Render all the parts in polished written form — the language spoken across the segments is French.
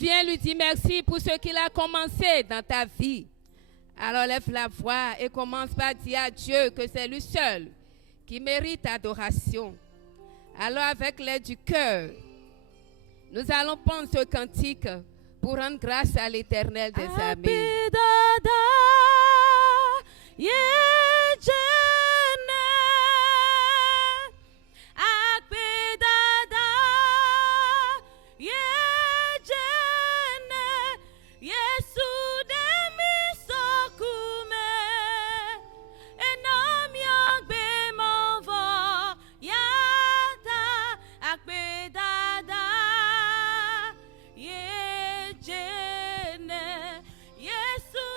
Viens lui dire merci pour ce qu'il a commencé dans ta vie. Alors lève la voix et commence par dire à Dieu que c'est lui seul qui mérite adoration. Alors avec l'aide du cœur, nous allons prendre ce cantique pour rendre grâce à l'Éternel des armées.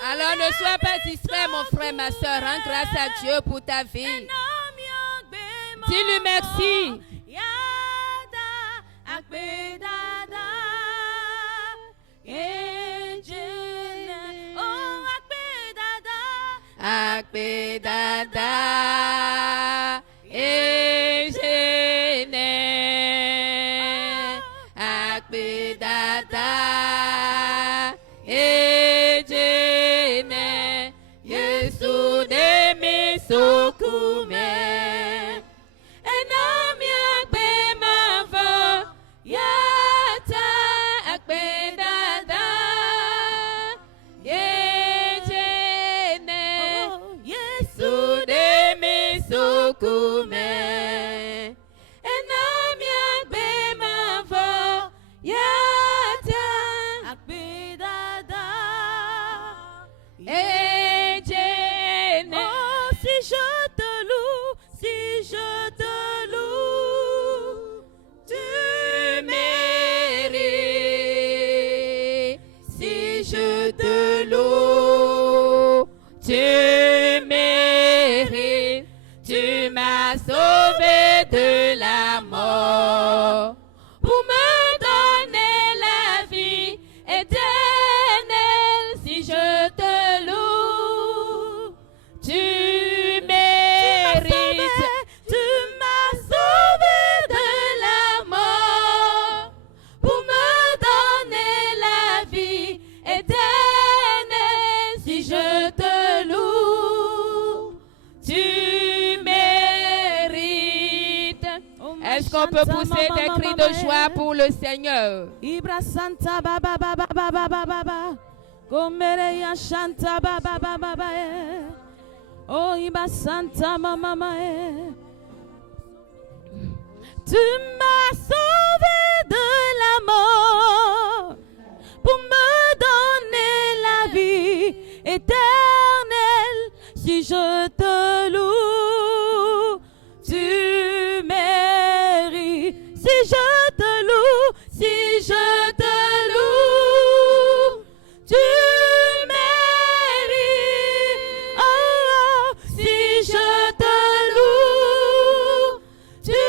Alors ne sois pas distrait, mon frère, ma soeur. Rends grâce à Dieu pour ta vie. Dis-lui merci. Est-ce qu'on peut pousser des cris de joie pour le Seigneur? Ibra Santa Baba Baba Baba Baba Gomereya Shanta Baba Baba Oh Ibra Santa Mama Tu m'as sauvé de la mort pour me donner la vie éternelle. Si je te loue, tu mérites. Si je te loue, si je te loue, tu mérites. Oh, si je te loue, tu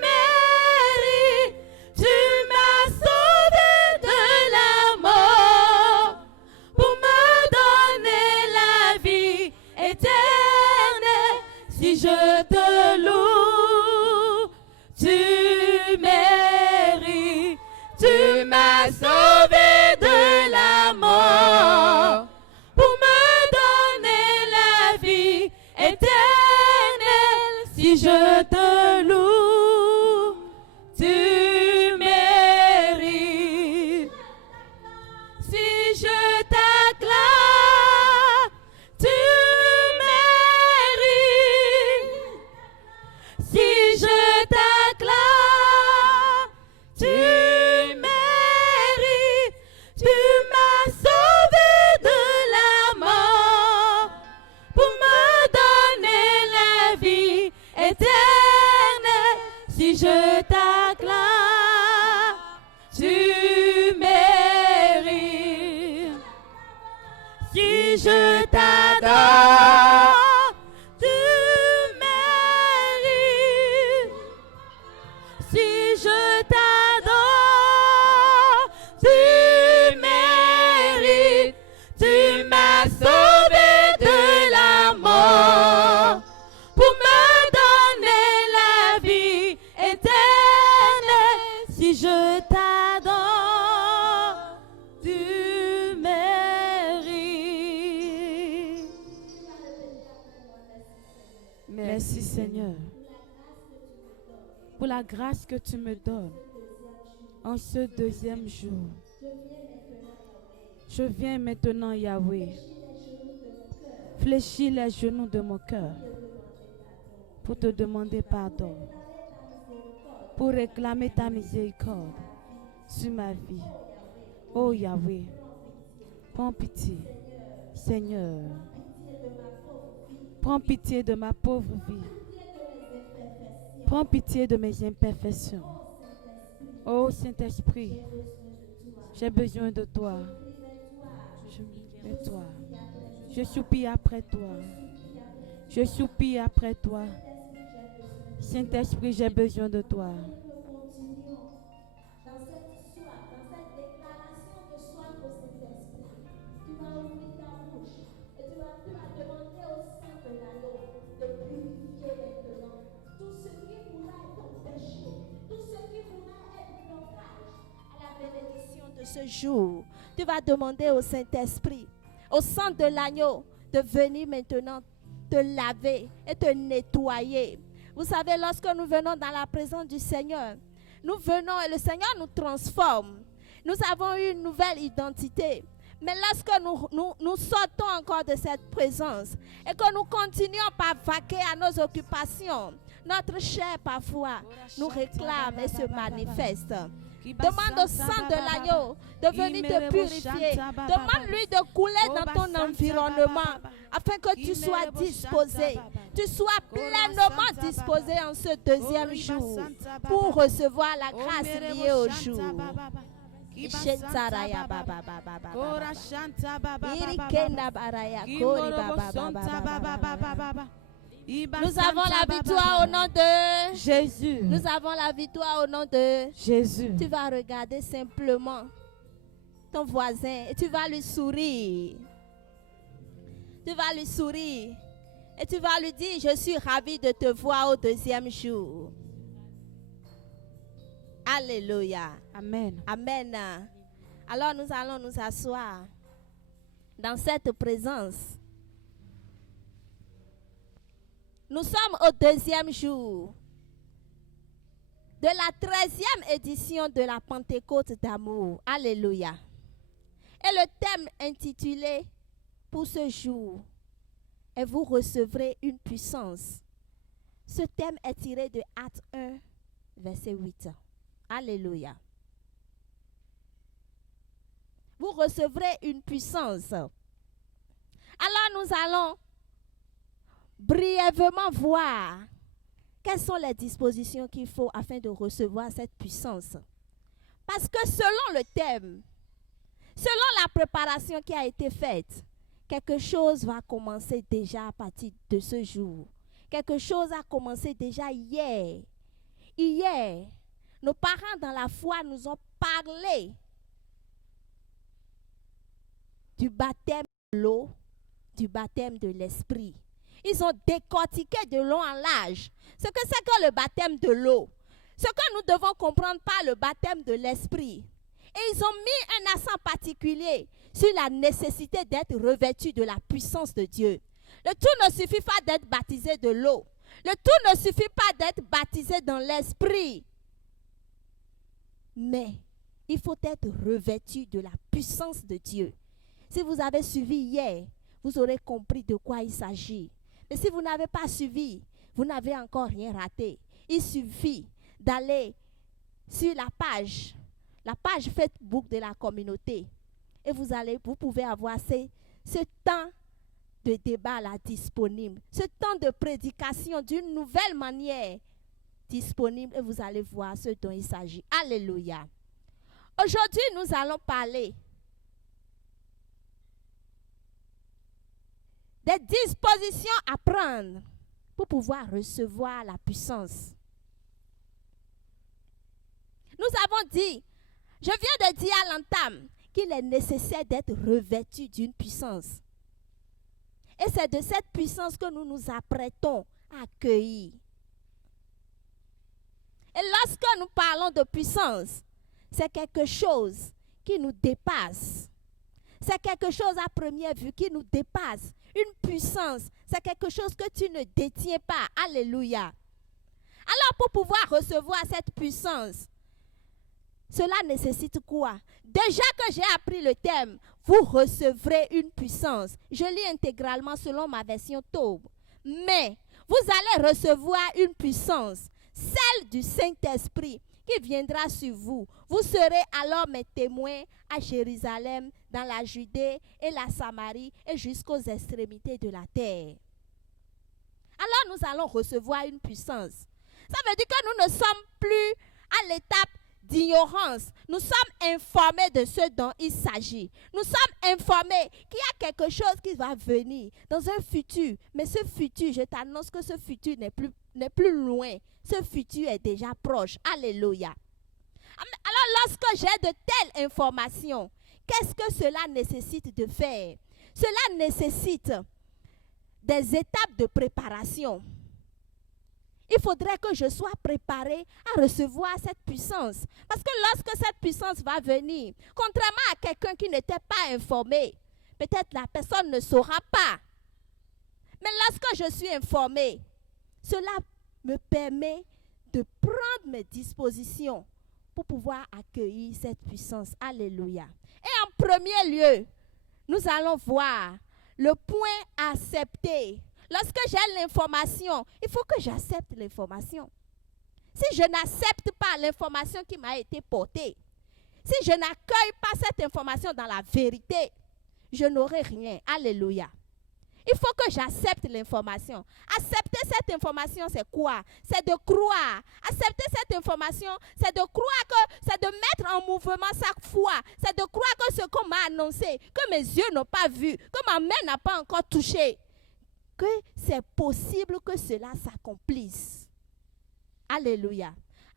mérites. Tu m'as sauvé. Seigneur, pour la grâce que tu me donnes en ce deuxième jour. Je viens maintenant, Yahweh, fléchir les genoux de mon cœur pour te demander pardon, pour réclamer ta miséricorde sur ma vie. Oh Yahweh, prends pitié, Seigneur. Prends pitié de ma pauvre vie. Prends pitié de mes imperfections. Oh Saint-Esprit, j'ai besoin de toi. De toi. Je soupire après toi. Je soupire après toi. Saint-Esprit, j'ai besoin de toi. Ce jour, tu vas demander au Saint-Esprit, au sang de l'agneau, de venir maintenant te laver et te nettoyer. Vous savez, lorsque nous venons dans la présence du Seigneur, nous venons et le Seigneur nous transforme. Nous avons une nouvelle identité. Mais lorsque nous sortons encore de cette présence et que nous continuons par vaquer à nos occupations, notre chair parfois nous réclame et se manifeste. Demande au sang de l'agneau de venir te purifier. Demande-lui de couler dans ton environnement afin que tu sois disposé. Tu sois pleinement disposé en ce deuxième jour pour recevoir la grâce liée au jour. Nous avons la victoire au nom de Jésus. Nous avons la victoire au nom de Jésus. Tu vas regarder simplement ton voisin et tu vas lui sourire. Tu vas lui sourire et tu vas lui dire, je suis ravi de te voir au deuxième jour. Alléluia. Amen. Amen. Alors nous allons nous asseoir dans cette présence. Nous sommes au deuxième jour de la 13e édition de la Pentecôte d'amour. Alléluia. Et le thème intitulé pour ce jour est « Vous recevrez une puissance ». Ce thème est tiré de Actes 1, verset 8. Alléluia. Vous recevrez une puissance. Alors nous allons brièvement voir quelles sont les dispositions qu'il faut afin de recevoir cette puissance. Parce que selon le thème, selon la préparation qui a été faite, quelque chose va commencer déjà à partir de ce jour. Quelque chose a commencé déjà hier. Hier, nos parents dans la foi nous ont parlé du baptême de l'eau, du baptême de l'esprit. Ils ont décortiqué de long en large ce que c'est que le baptême de l'eau, ce que nous devons comprendre par le baptême de l'esprit. Et ils ont mis un accent particulier sur la nécessité d'être revêtu de la puissance de Dieu. Le tout ne suffit pas d'être baptisé de l'eau. Le tout ne suffit pas d'être baptisé dans l'esprit. Mais il faut être revêtu de la puissance de Dieu. Si vous avez suivi hier, vous aurez compris de quoi il s'agit. Mais si vous n'avez pas suivi, vous n'avez encore rien raté. Il suffit d'aller sur la page Facebook de la communauté. Et vous pouvez avoir ce temps de débat là disponible. Ce temps de prédication d'une nouvelle manière disponible. Et vous allez voir ce dont il s'agit. Alléluia. Aujourd'hui, nous allons parler des dispositions à prendre pour pouvoir recevoir la puissance. Nous avons dit, je viens de dire à l'entame, qu'il est nécessaire d'être revêtu d'une puissance. Et c'est de cette puissance que nous nous apprêtons à accueillir. Et lorsque nous parlons de puissance, c'est quelque chose qui nous dépasse. C'est quelque chose à première vue qui nous dépasse. Une puissance, c'est quelque chose que tu ne détiens pas. Alléluia. Alors pour pouvoir recevoir cette puissance, cela nécessite quoi? Déjà que j'ai appris le thème, vous recevrez une puissance. Je lis intégralement selon ma version Taube. Mais vous allez recevoir une puissance, celle du Saint-Esprit qui viendra sur vous. Vous serez alors mes témoins à Jérusalem, dans la Judée et la Samarie et jusqu'aux extrémités de la terre. Alors nous allons recevoir une puissance. Ça veut dire que nous ne sommes plus à l'étape d'ignorance. Nous sommes informés de ce dont il s'agit. Nous sommes informés qu'il y a quelque chose qui va venir dans un futur. Mais ce futur, je t'annonce que ce futur n'est plus loin. Ce futur est déjà proche. Alléluia. Alors lorsque j'ai de telles informations, qu'est-ce que cela nécessite de faire? Cela nécessite des étapes de préparation. Il faudrait que je sois préparé à recevoir cette puissance. Parce que lorsque cette puissance va venir, contrairement à quelqu'un qui n'était pas informé, peut-être la personne ne saura pas. Mais lorsque je suis informé, cela me permet de prendre mes dispositions pour pouvoir accueillir cette puissance. Alléluia. Et en premier lieu, nous allons voir le point accepter. Lorsque j'ai l'information, il faut que j'accepte l'information. Si je n'accepte pas l'information qui m'a été portée, si je n'accueille pas cette information dans la vérité, je n'aurai rien. Alléluia. Il faut que j'accepte l'information. Accepter cette information, c'est quoi? C'est de croire. Accepter cette information, c'est de croire que, c'est de mettre en mouvement sa foi. C'est de croire que ce qu'on m'a annoncé, que mes yeux n'ont pas vu, que ma main n'a pas encore touché, que c'est possible que cela s'accomplisse. Alléluia.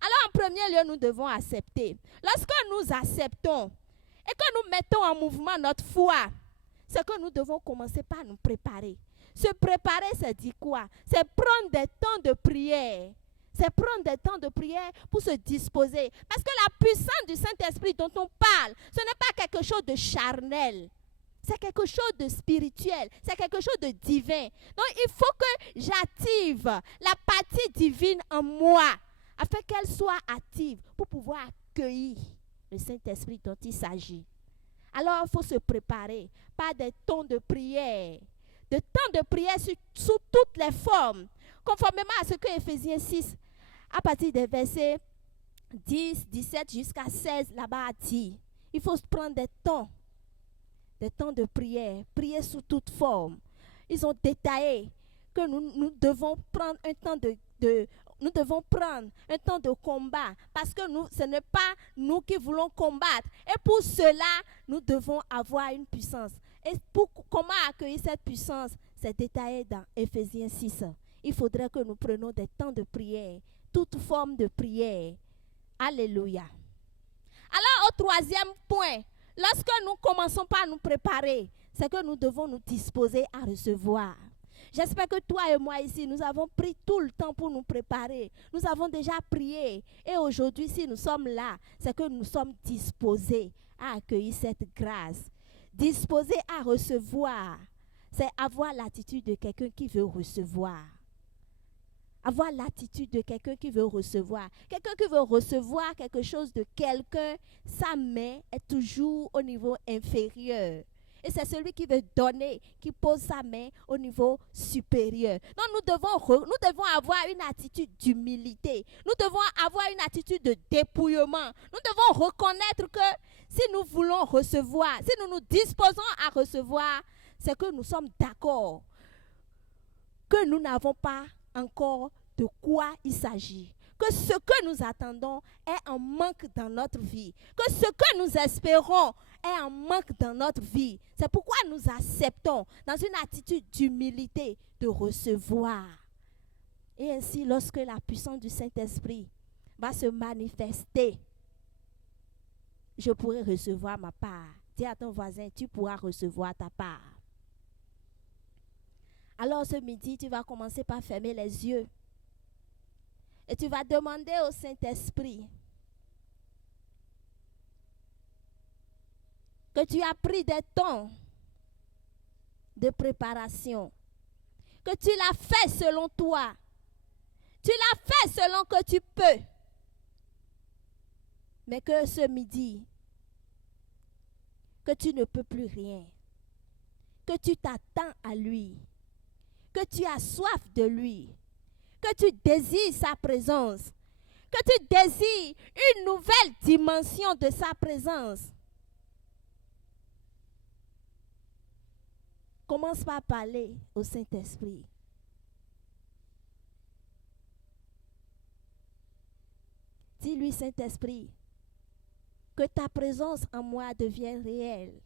Alors en premier lieu, nous devons accepter. Lorsque nous acceptons et que nous mettons en mouvement notre foi, c'est que nous devons commencer par nous préparer. Se préparer, c'est dire quoi? C'est prendre des temps de prière. C'est prendre des temps de prière pour se disposer. Parce que la puissance du Saint-Esprit dont on parle, ce n'est pas quelque chose de charnel. C'est quelque chose de spirituel. C'est quelque chose de divin. Donc, il faut que j'active la partie divine en moi afin qu'elle soit active pour pouvoir accueillir le Saint-Esprit dont il s'agit. Alors, il faut se préparer par des temps de prière. Des temps de prière sous toutes les formes. Conformément à ce que Éphésiens 6, à partir des versets 10, 17 jusqu'à 16, là-bas dit. Il faut prendre des temps de prière. Prier sous toute forme. Ils ont détaillé que nous devons prendre un temps nous devons prendre un temps de combat parce que ce n'est pas nous qui voulons combattre. Et pour cela, nous devons avoir une puissance. Et comment accueillir cette puissance, c'est détaillé dans Éphésiens 6. Il faudrait que nous prenions des temps de prière, toute forme de prière. Alléluia. Alors au troisième point, lorsque nous commençons par nous préparer, c'est que nous devons nous disposer à recevoir. J'espère que toi et moi ici, nous avons pris tout le temps pour nous préparer. Nous avons déjà prié. Et aujourd'hui, si nous sommes là, c'est que nous sommes disposés à accueillir cette grâce. Disposés à recevoir. C'est avoir l'attitude de quelqu'un qui veut recevoir. Avoir l'attitude de quelqu'un qui veut recevoir. Quelqu'un qui veut recevoir quelque chose de quelqu'un, sa main est toujours au niveau inférieur. Et c'est celui qui veut donner, qui pose sa main au niveau supérieur. Donc nous devons avoir une attitude d'humilité. Nous devons avoir une attitude de dépouillement. Nous devons reconnaître que si nous voulons recevoir, si nous nous disposons à recevoir, c'est que nous sommes d'accord que nous n'avons pas encore de quoi il s'agit. Que ce que nous attendons est un manque dans notre vie. Que ce que nous espérons est un manque dans notre vie. C'est pourquoi nous acceptons dans une attitude d'humilité de recevoir. Et ainsi, lorsque la puissance du Saint-Esprit va se manifester, je pourrai recevoir ma part. Dis à ton voisin, tu pourras recevoir ta part. Alors ce midi, tu vas commencer par fermer les yeux. Et tu vas demander au Saint-Esprit que tu as pris des temps de préparation, que tu l'as fait selon toi, tu l'as fait selon que tu peux, mais que ce midi, que tu ne peux plus rien, que tu t'attends à lui, que tu as soif de lui, que tu désires sa présence, que tu désires une nouvelle dimension de sa présence. Commence par parler au Saint-Esprit. Dis-lui, Saint-Esprit, que ta présence en moi devienne réelle.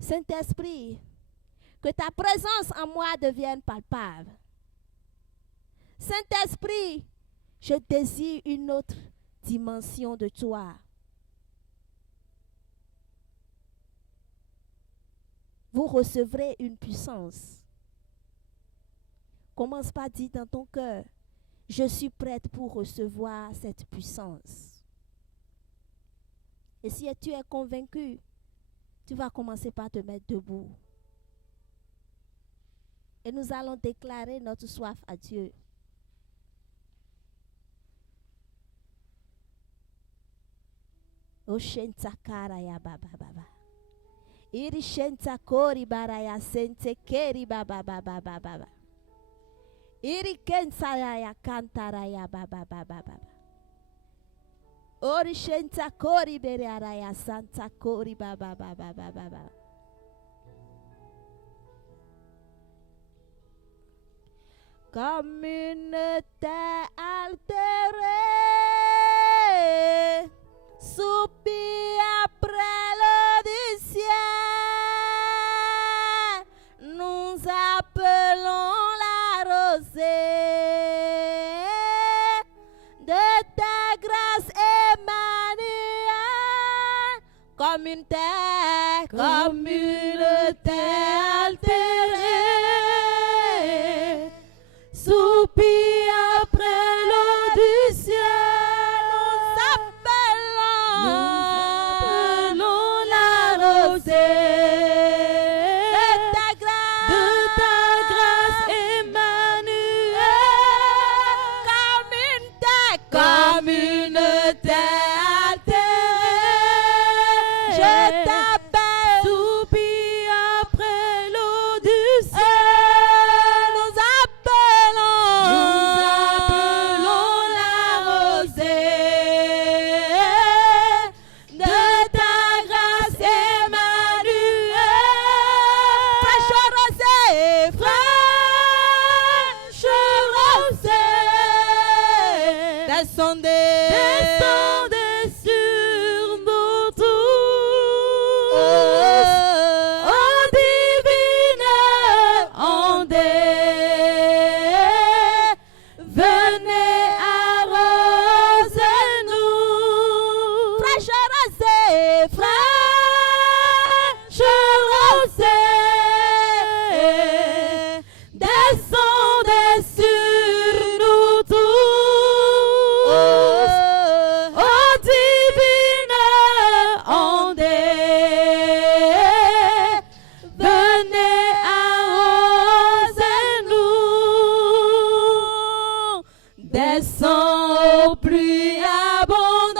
Saint-Esprit, que ta présence en moi devienne palpable. Saint-Esprit, je désire une autre dimension de toi. Vous recevrez une puissance. Commence par dire dans ton cœur, je suis prête pour recevoir cette puissance. Et si tu es convaincu, tu vas commencer par te mettre debout. Et nous allons déclarer notre soif à Dieu. Oshenta ya baba baba. Iri shenta kori baraya sente keri baba baba baba. Iri kensa ya kantara ya baba baba baba. Ori shenta kori beriara ya santa kori baba baba baba. Comme une terre altérée, soupir après le du ciel, nous appelons la rosée de ta grâce, Emmanuel, comme une terre altérée, soupir après l'eau du ciel, nous appelons la rosée de ta grâce, Emmanuel, comme une terre altérée, je t'appelle, soupir après l'eau du ciel, nous appelons la rosée de ta grâce, Emmanuel, fraîche rosée, descendez sur nous tous, oh divine ondée, venez arroser-nous, fraîche rosée, descendez sur nous tous, oh divine ondée, venez arroser-nous, descends pluie abondante,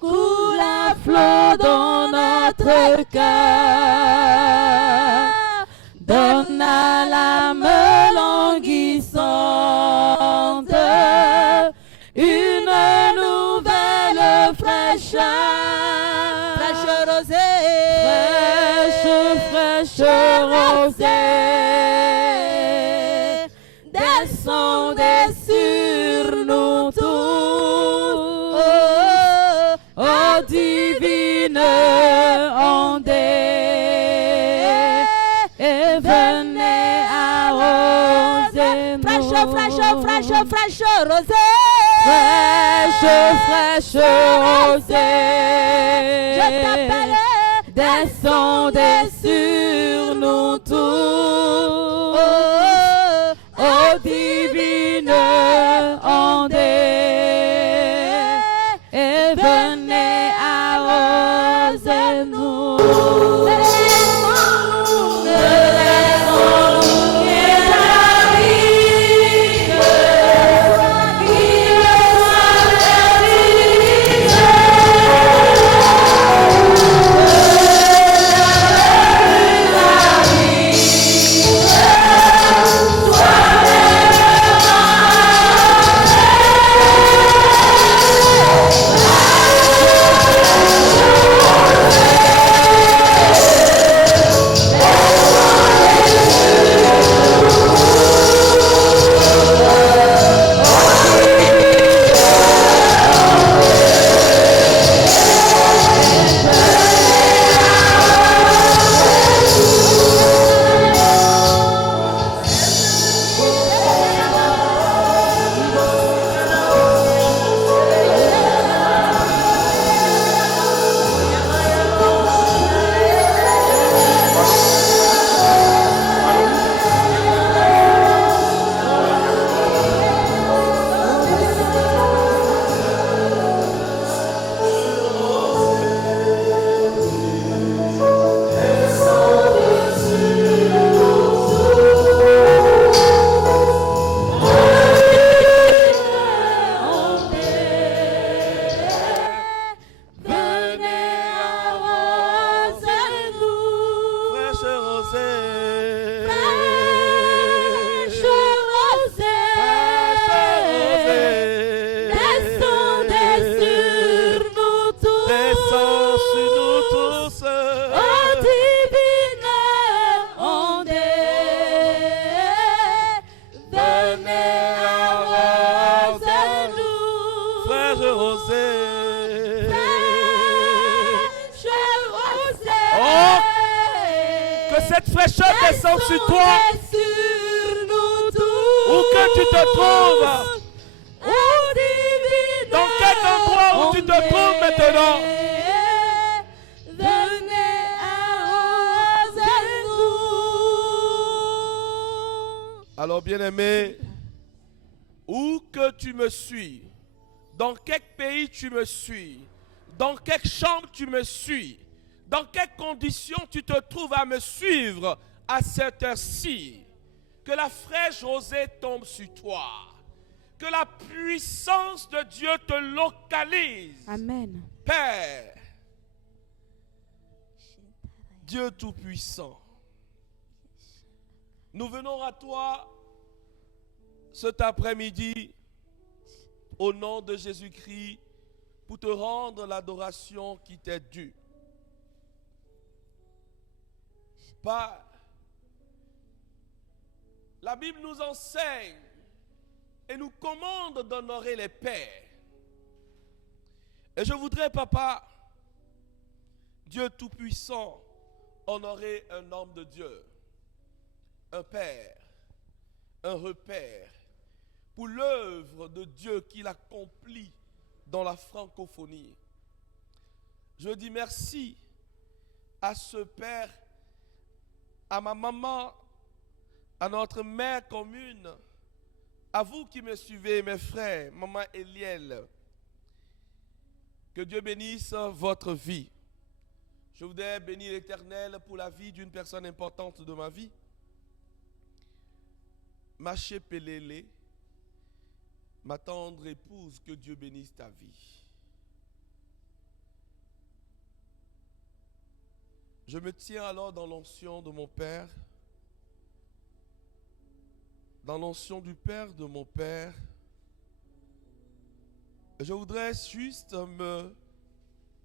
coule à flot dans notre cœur, donne à l'âme languissante une nouvelle fraîcheur, fraîche rosée, descendez sur nous tous, oh divine ondée, et venez arroser-nous, fraîche rosée, je t'appelle, descendez sur nous tous, oh divine ondée, et venez Venez, arrosez-nous. Cette fraîcheur descend sur toi. Où que tu te trouves. Dans quel endroit où tu te trouves maintenant. Venez arroser-nous. Alors bien-aimé, où que tu me suis, dans quel pays tu me suis, dans quelle chambre tu me suis, dans quelles conditions tu te trouves à me suivre à cette heure-ci, que la fraîche rosée tombe sur toi, que la puissance de Dieu te localise. Amen. Père, Dieu Tout-Puissant, nous venons à toi cet après-midi au nom de Jésus-Christ pour te rendre l'adoration qui t'est due. Père, la Bible nous enseigne et nous commande d'honorer les pères. Et je voudrais, Papa, Dieu Tout-Puissant, honorer un homme de Dieu, un père, un repère, pour l'œuvre de Dieu qu'il accomplit dans la francophonie. Je dis merci à ce père, à ma maman, à notre mère commune, à vous qui me suivez, mes frères, maman Eliel. Que Dieu bénisse votre vie. Je voudrais bénir l'Éternel pour la vie d'une personne importante de ma vie. Maché Pelele, ma tendre épouse, que Dieu bénisse ta vie. Je me tiens alors dans l'onction de mon Père, dans l'onction du Père de mon Père. Je voudrais juste me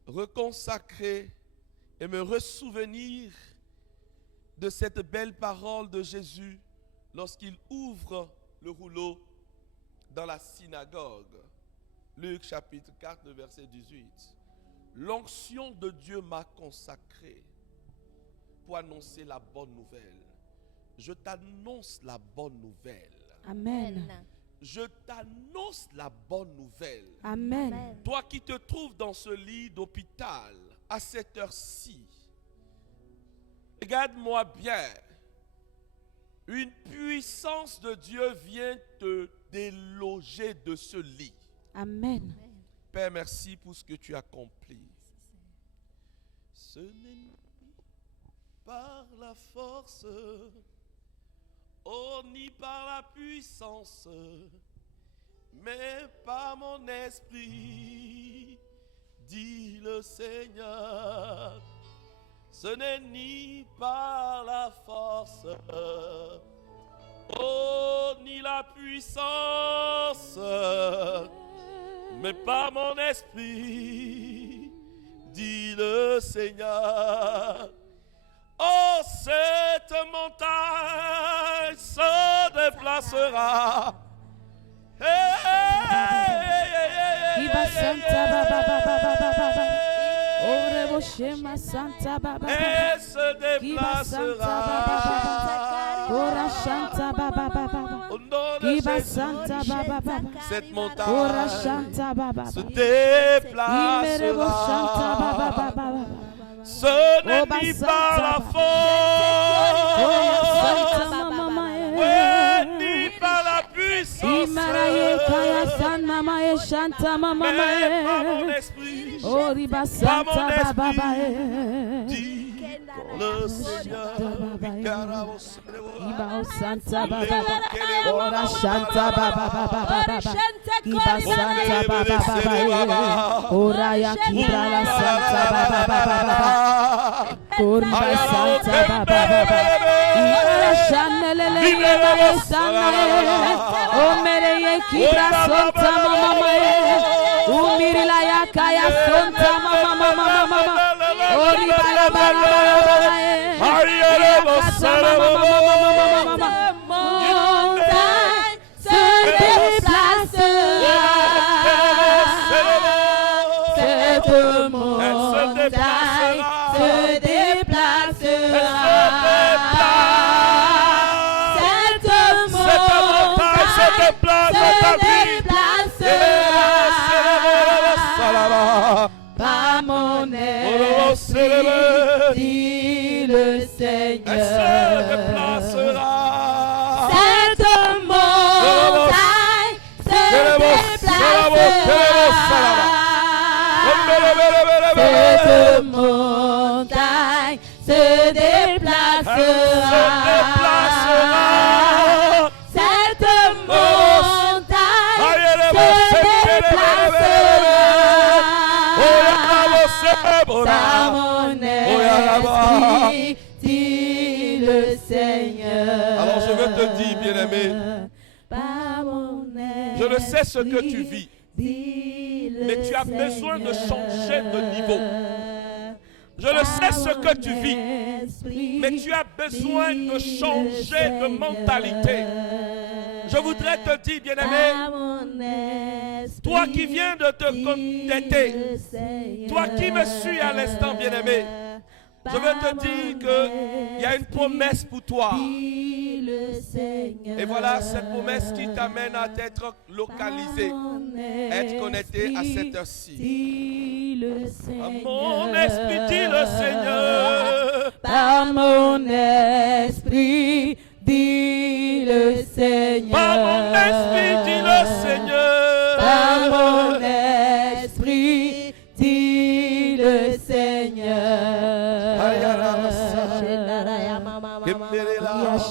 reconsacrer et me ressouvenir de cette belle parole de Jésus lorsqu'il ouvre le rouleau dans la synagogue. Luc chapitre 4, verset 18. L'onction de Dieu m'a consacré pour annoncer la bonne nouvelle. Je t'annonce la bonne nouvelle. Amen. Je t'annonce la bonne nouvelle. Amen. Toi qui te trouves dans ce lit d'hôpital à cette heure-ci, regarde-moi bien. Une puissance de Dieu vient te déloger de ce lit. Amen. Père, merci pour ce que tu as accompli. Ce n'est ni par la force, oh, ni par la puissance, mais par mon esprit, dit le Seigneur. Ce n'est ni par la force, oh, ni la puissance, mais par mon esprit, dit le Seigneur. Oh, cette montagne se déplacera. Et se déplacera. Ora Shanta Baba Baba. Au nom de Iba Jésus, Santa Baba Baba. cette Ora montagne Shanta Baba se Baba. Imerebo Shanta Baba déplacera. Baba. Ce n'est ni par la Ora Santa force, Mama ouais, ni par la puissance, Imaraye Kaya San Mama Shanta Mama mais par mon esprit, Oriba Santa Baba Baba. dit le Seigneur. Iba Santa Baba Baba. Ora Shanta Baba Baba Baba. Iba Santa Baba Baba. Ora Yakira la Santa Baba Baba. Oriba Santa Baba Baba. Iba Shanelele Iba Santa. O mere Yakira Santa Mama. Umiri la Yakaya Santa Mama Mama. Oriba la Baba Baba. Par mon esprit, dit le Seigneur. Elle se déplacera. Cette montagne se déplacera. Cette montagne se déplacera. Cette montagne par mon esprit, dit le Seigneur. Alors je veux te dire, bien-aimé, Par mon je ne sais ce que tu vis, dit le mais tu as besoin de changer de niveau. Je ne sais ce que tu vis, mais tu as besoin de changer de mentalité. Je voudrais te dire, bien-aimé, toi qui viens de te connecter, toi qui me suis à l'instant, bien-aimé, je veux te dire qu'il y a une promesse pour toi. Et voilà cette promesse qui t'amène à être localisé, être connecté à cette heure-ci. Mon esprit dit le Seigneur. Par mon esprit, dit le Seigneur. Par mon esprit dit le Seigneur. Par mon esprit, dit le Seigneur.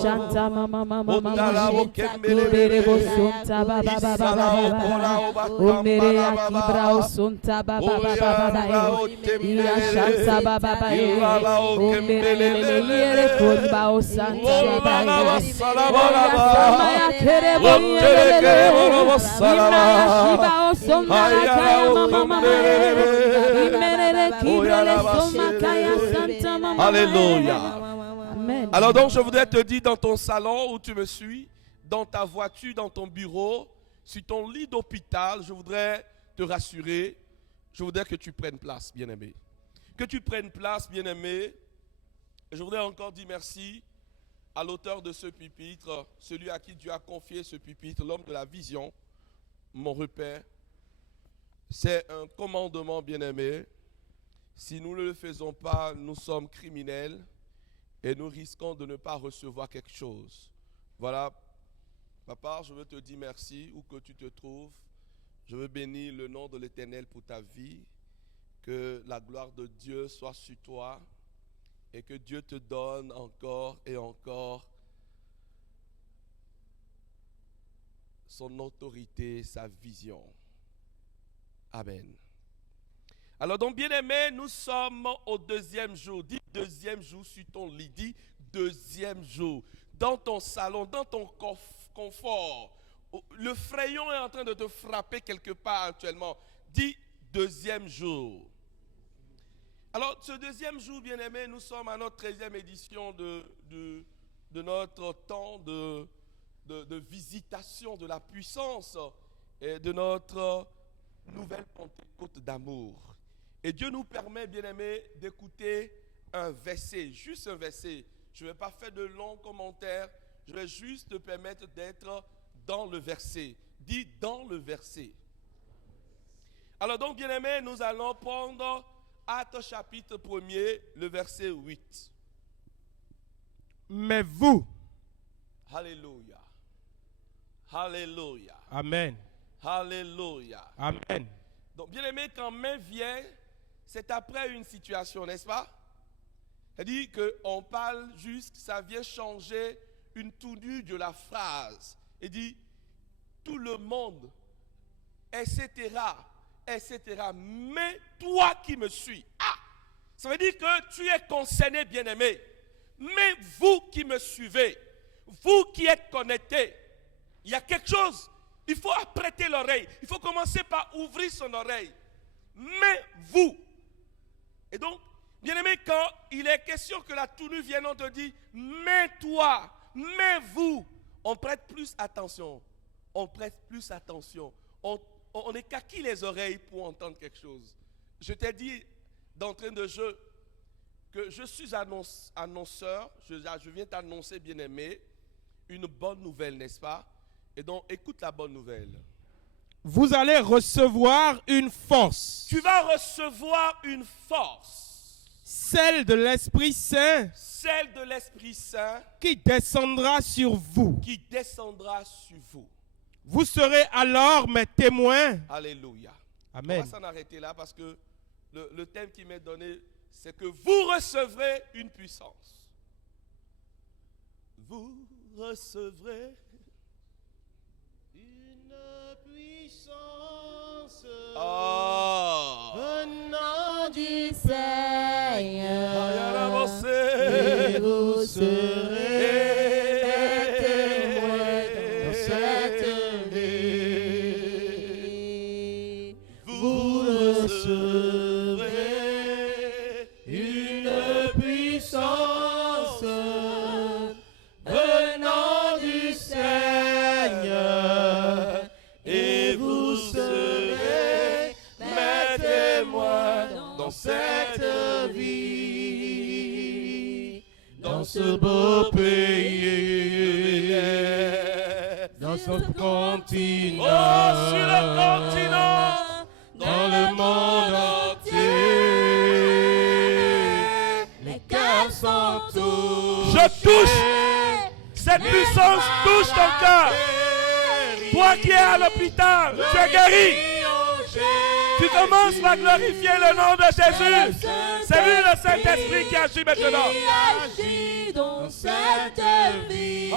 Shanta mama mama mama Kurerebo sunta baba baba baba Umere akibra sunta baba baba Ya shanta baba baba Umere yere kurba santa baba Ya sama ya kerebo yere Imra shiba osoma kaya mama mama Imere kibrele soma kaya santa mama. Alléluia. Amen. Alors donc je voudrais te dire, dans ton salon où tu me suis, dans ta voiture, dans ton bureau, sur ton lit d'hôpital, je voudrais te rassurer, je voudrais que tu prennes place, bien-aimé. Que tu prennes place, bien-aimé. Je voudrais encore dire merci à l'auteur de ce pupitre, celui à qui Dieu a confié ce pupitre, l'homme de la vision, mon repère. C'est un commandement, bien-aimé. Si nous ne le faisons pas, nous sommes criminels. Et nous risquons de ne pas recevoir quelque chose. Voilà, papa, je veux te dire merci où que tu te trouves. Je veux bénir le nom de l'Éternel pour ta vie. Que la gloire de Dieu soit sur toi et que Dieu te donne encore et encore son autorité, sa vision. Amen. Alors donc, bien-aimés, nous sommes au deuxième jour. Dis deuxième jour sur ton lit. Dis deuxième jour. Dans ton salon, dans ton confort. Le frayon est en train de te frapper quelque part actuellement. Dis deuxième jour. Alors, ce deuxième jour, bien-aimés, nous sommes à notre 13e édition de notre temps de visitation de la puissance et de notre nouvelle Pentecôte d'amour. Et Dieu nous permet, bien-aimés, d'écouter un verset, juste un verset. Je ne vais pas faire de longs commentaires, je vais juste te permettre d'être dans le verset. Dis dans le verset. Alors donc, bien-aimés, nous allons prendre Actes chapitre 1er, le verset 8. Mais vous, Alléluia. Alléluia. Amen, Alléluia. Amen. Donc, bien aimé, quand main vient, c'est après une situation, n'est-ce pas? C'est-à-dire qu'on parle juste, ça vient changer une tournure de la phrase. Il dit, tout le monde, etc., etc. Mais toi qui me suis. Ah! Ça veut dire que tu es concerné, bien-aimé. Mais vous qui me suivez, vous qui êtes connectés, il y a quelque chose. Il faut apprêter l'oreille. Il faut commencer par ouvrir son oreille. Mais vous. Et donc, bien-aimé, quand il est question que la tournure vienne, on te dit, mais toi, mais vous. On prête plus attention. On prête plus attention. On écaquille les oreilles pour entendre quelque chose. Je t'ai dit d'entrée de jeu que je suis annonceur. Je viens t'annoncer, bien-aimé, une bonne nouvelle, n'est-ce pas? Et donc, écoute la bonne nouvelle. Vous allez recevoir une force. Tu vas recevoir une force. Celle de l'Esprit Saint. Celle de l'Esprit Saint. Qui descendra sur vous. Qui descendra sur vous. Vous serez alors mes témoins. Alléluia. Amen. On va s'en arrêter là parce que le thème qui m'est donné, c'est que vous recevrez une puissance. Vous recevrez une puissance venant du Seigneur. Et vous serez témoins dans cette vie. Vous recevrez une puissance venant du Seigneur et vous serez mes témoins dans cette vie, dans ce beau pays, dans ce continent, oh, sur le continent, dans le monde entier. Les cœurs sont touchés. je touche. Cette puissance touche ton cœur. Toi qui es à l'hôpital, tu es guéri. Tu commences à glorifier le nom de Jésus. C'est lui le Saint-Esprit qui agit maintenant. Qui agit dans cette vie,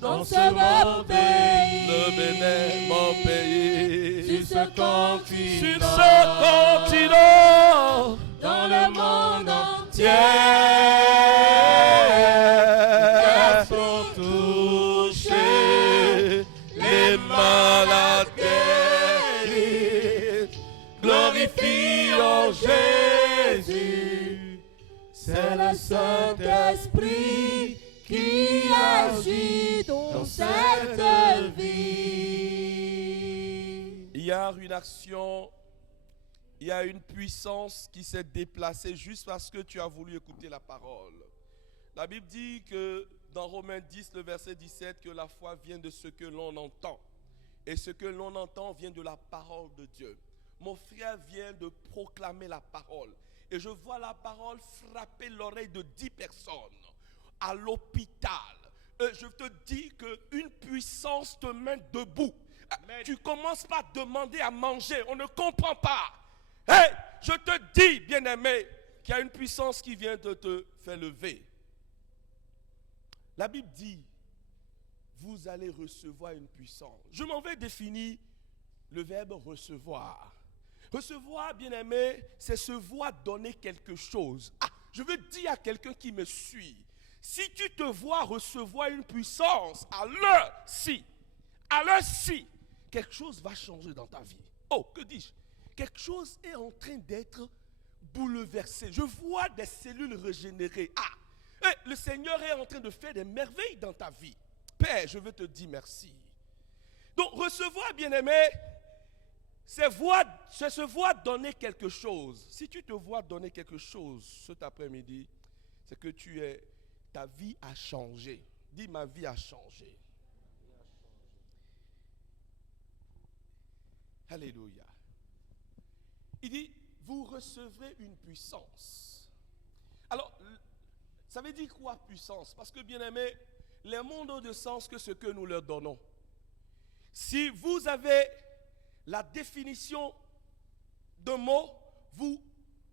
dans ce beau pays, Le Bénin, mon pays. Sur ce continent, Sur ce continent, dans le monde entier, yeah. sont touchés, les malades guéris, glorifions Jésus. C'est le Saint-Esprit qui agit dans cette vie. Il y a une action, il y a une puissance qui s'est déplacée juste parce que tu as voulu écouter la parole. La Bible dit que dans Romains 10, le verset 17, que la foi vient de ce que l'on entend. Et ce que l'on entend vient de la parole de Dieu. Mon frère vient de proclamer la parole. Et je vois la parole frapper l'oreille de 10 personnes à l'hôpital. Je te dis qu'une puissance te met debout. Tu commences par demander à manger. On ne comprend pas. Hey, je te dis, bien-aimé, qu'il y a une puissance qui vient de te faire lever. La Bible dit, vous allez recevoir une puissance. Je m'en vais définir le verbe recevoir. Recevoir, bien-aimé, c'est se voir donner quelque chose. Ah, je veux dire à quelqu'un qui me suit, si tu te vois recevoir une puissance, alors si, quelque chose va changer dans ta vie. Oh, que dis-je? Quelque chose est en train d'être bouleversé. Je vois des cellules régénérées. Ah, le Seigneur est en train de faire des merveilles dans ta vie. Père, je veux te dire merci. Donc, recevoir, bien-aimé, c'est se voir donner quelque chose. Si tu te vois donner quelque chose cet après-midi, c'est que ta vie a changé. Dis, ma vie a changé. Alléluia. Il dit, vous recevrez une puissance. Alors, ça veut dire quoi puissance? Parce que, bien aimé, les mondes ont de sens que ce que nous leur donnons. Si vous avez la définition d'un mot, vous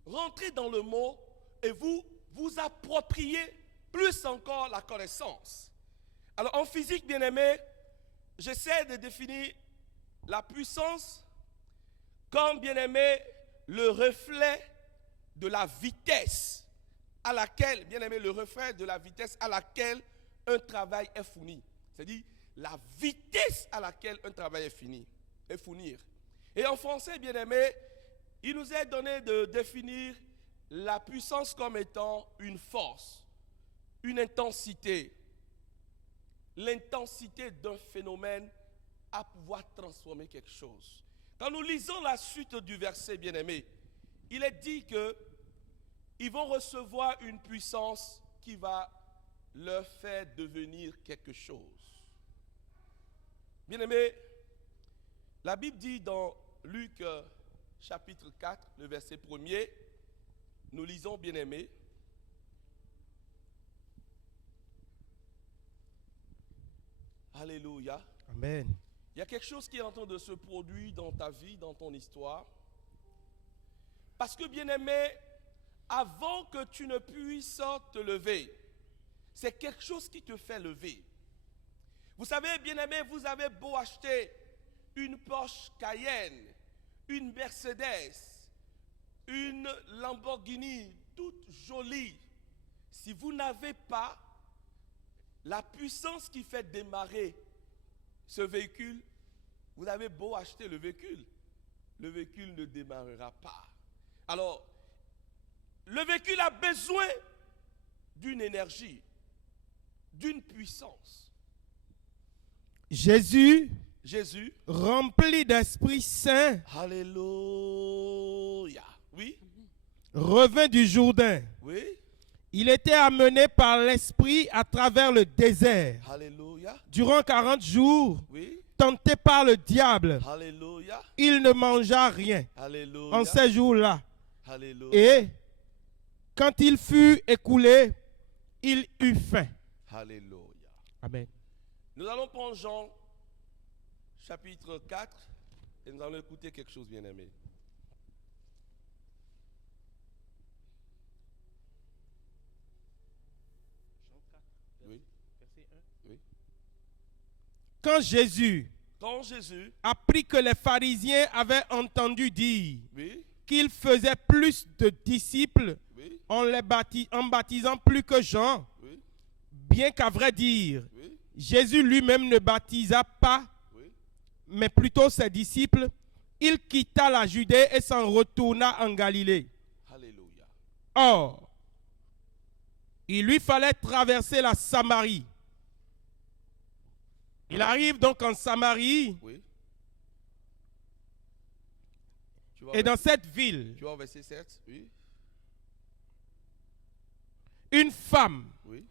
rentrez dans le mot et vous vous appropriez plus encore la connaissance. Alors, en physique, bien aimé, j'essaie de définir la puissance comme, bien aimé, le reflet de la vitesse à laquelle, bien aimé, le reflet de la vitesse à laquelle un travail est fourni. C'est-à-dire la vitesse à laquelle un travail est fournir. Et en français, bien aimé, il nous est donné de définir la puissance comme étant une force, une intensité. L'intensité d'un phénomène à pouvoir transformer quelque chose. Quand nous lisons la suite du verset, bien aimé, il est dit que ils vont recevoir une puissance qui va leur faire devenir quelque chose. Bien aimé, la Bible dit dans Luc chapitre 4, le verset 1er, nous lisons, bien aimé, alléluia. Amen. Il y a quelque chose qui est en train de se produire dans ta vie, dans ton histoire. Parce que, bien aimé, avant que tu ne puisses te lever, c'est quelque chose qui te fait lever. Vous savez, bien aimé, vous avez beau acheter une Porsche Cayenne, une Mercedes, une Lamborghini, toute jolie. Si vous n'avez pas la puissance qui fait démarrer ce véhicule, vous avez beau acheter le véhicule ne démarrera pas. Alors, le véhicule a besoin d'une énergie, d'une puissance. Jésus, rempli d'Esprit Saint, alléluia, oui, revint du Jourdain. oui, Il était amené par l'Esprit à travers le désert. alléluia, Durant 40 jours, oui, tenté par le diable, alléluia, il ne mangea rien alléluia, en ces jours-là. alléluia, Et quand il fut écoulé, il eut faim. alléluia. Amen. Nous allons prendre Jean chapitre 4 et nous allons écouter quelque chose, bien aimé. Oui. Oui. Quand Jésus apprit que les pharisiens avaient entendu dire oui, qu'il faisait plus de disciples oui, en baptisant plus que Jean, oui, bien qu'à vrai dire, oui, Jésus lui-même ne baptisa pas, oui, mais plutôt ses disciples, il quitta la Judée et s'en retourna en Galilée. alléluia. Or, il lui fallait traverser la Samarie. Il arrive donc en Samarie, Oui. et dans cette ville, Tu vois au verset 7, oui, une femme oui,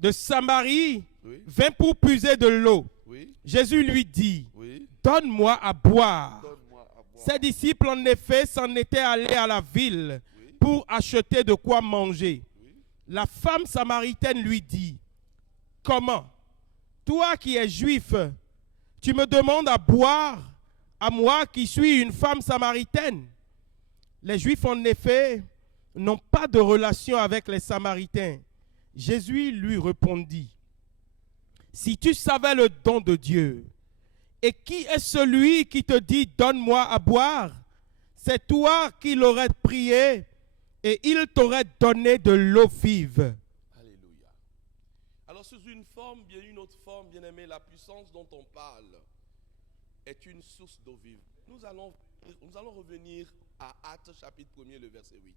de Samarie oui, vint pour puiser de l'eau. oui, Jésus lui dit, oui, donne-moi à boire. donne-moi à boire. Ses disciples, en effet, s'en étaient allés à la ville Oui, pour acheter de quoi manger. oui, La femme samaritaine lui dit, comment, toi qui es juif, tu me demandes à boire, à moi qui suis une femme samaritaine. Les Juifs, en effet, n'ont pas de relation avec les Samaritains. Jésus lui répondit, si tu savais le don de Dieu, et qui est celui qui te dit, donne-moi à boire? C'est toi qui l'aurais prié, et il t'aurait donné de l'eau vive. Alléluia. Alors, sous une forme, bien une autre forme, bien aimé, la puissance dont on parle est une source d'eau vive. Nous allons revenir à Actes chapitre 1er, le verset 8.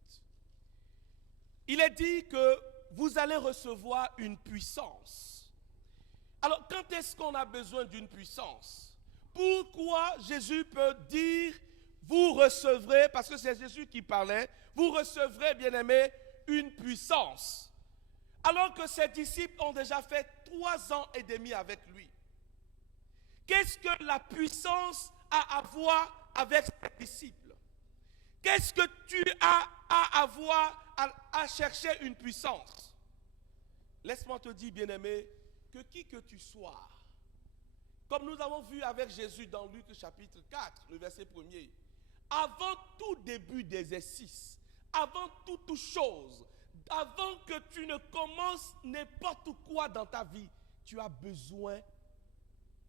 Il est dit que vous allez recevoir une puissance. Alors, quand est-ce qu'on a besoin d'une puissance? Pourquoi Jésus peut dire, vous recevrez, parce que c'est Jésus qui parlait, vous recevrez, bien-aimés, une puissance. Alors que ses disciples ont déjà fait 3 ans et demi avec lui. Qu'est-ce que la puissance a à voir avec ses disciples? Qu'est-ce que tu as à avoir à chercher une puissance? Laisse-moi te dire, bien-aimé, que qui que tu sois, comme nous avons vu avec Jésus dans Luc chapitre 4, le verset 1er, avant tout début d'exercice, avant toute chose, avant que tu ne commences n'importe quoi dans ta vie, tu as besoin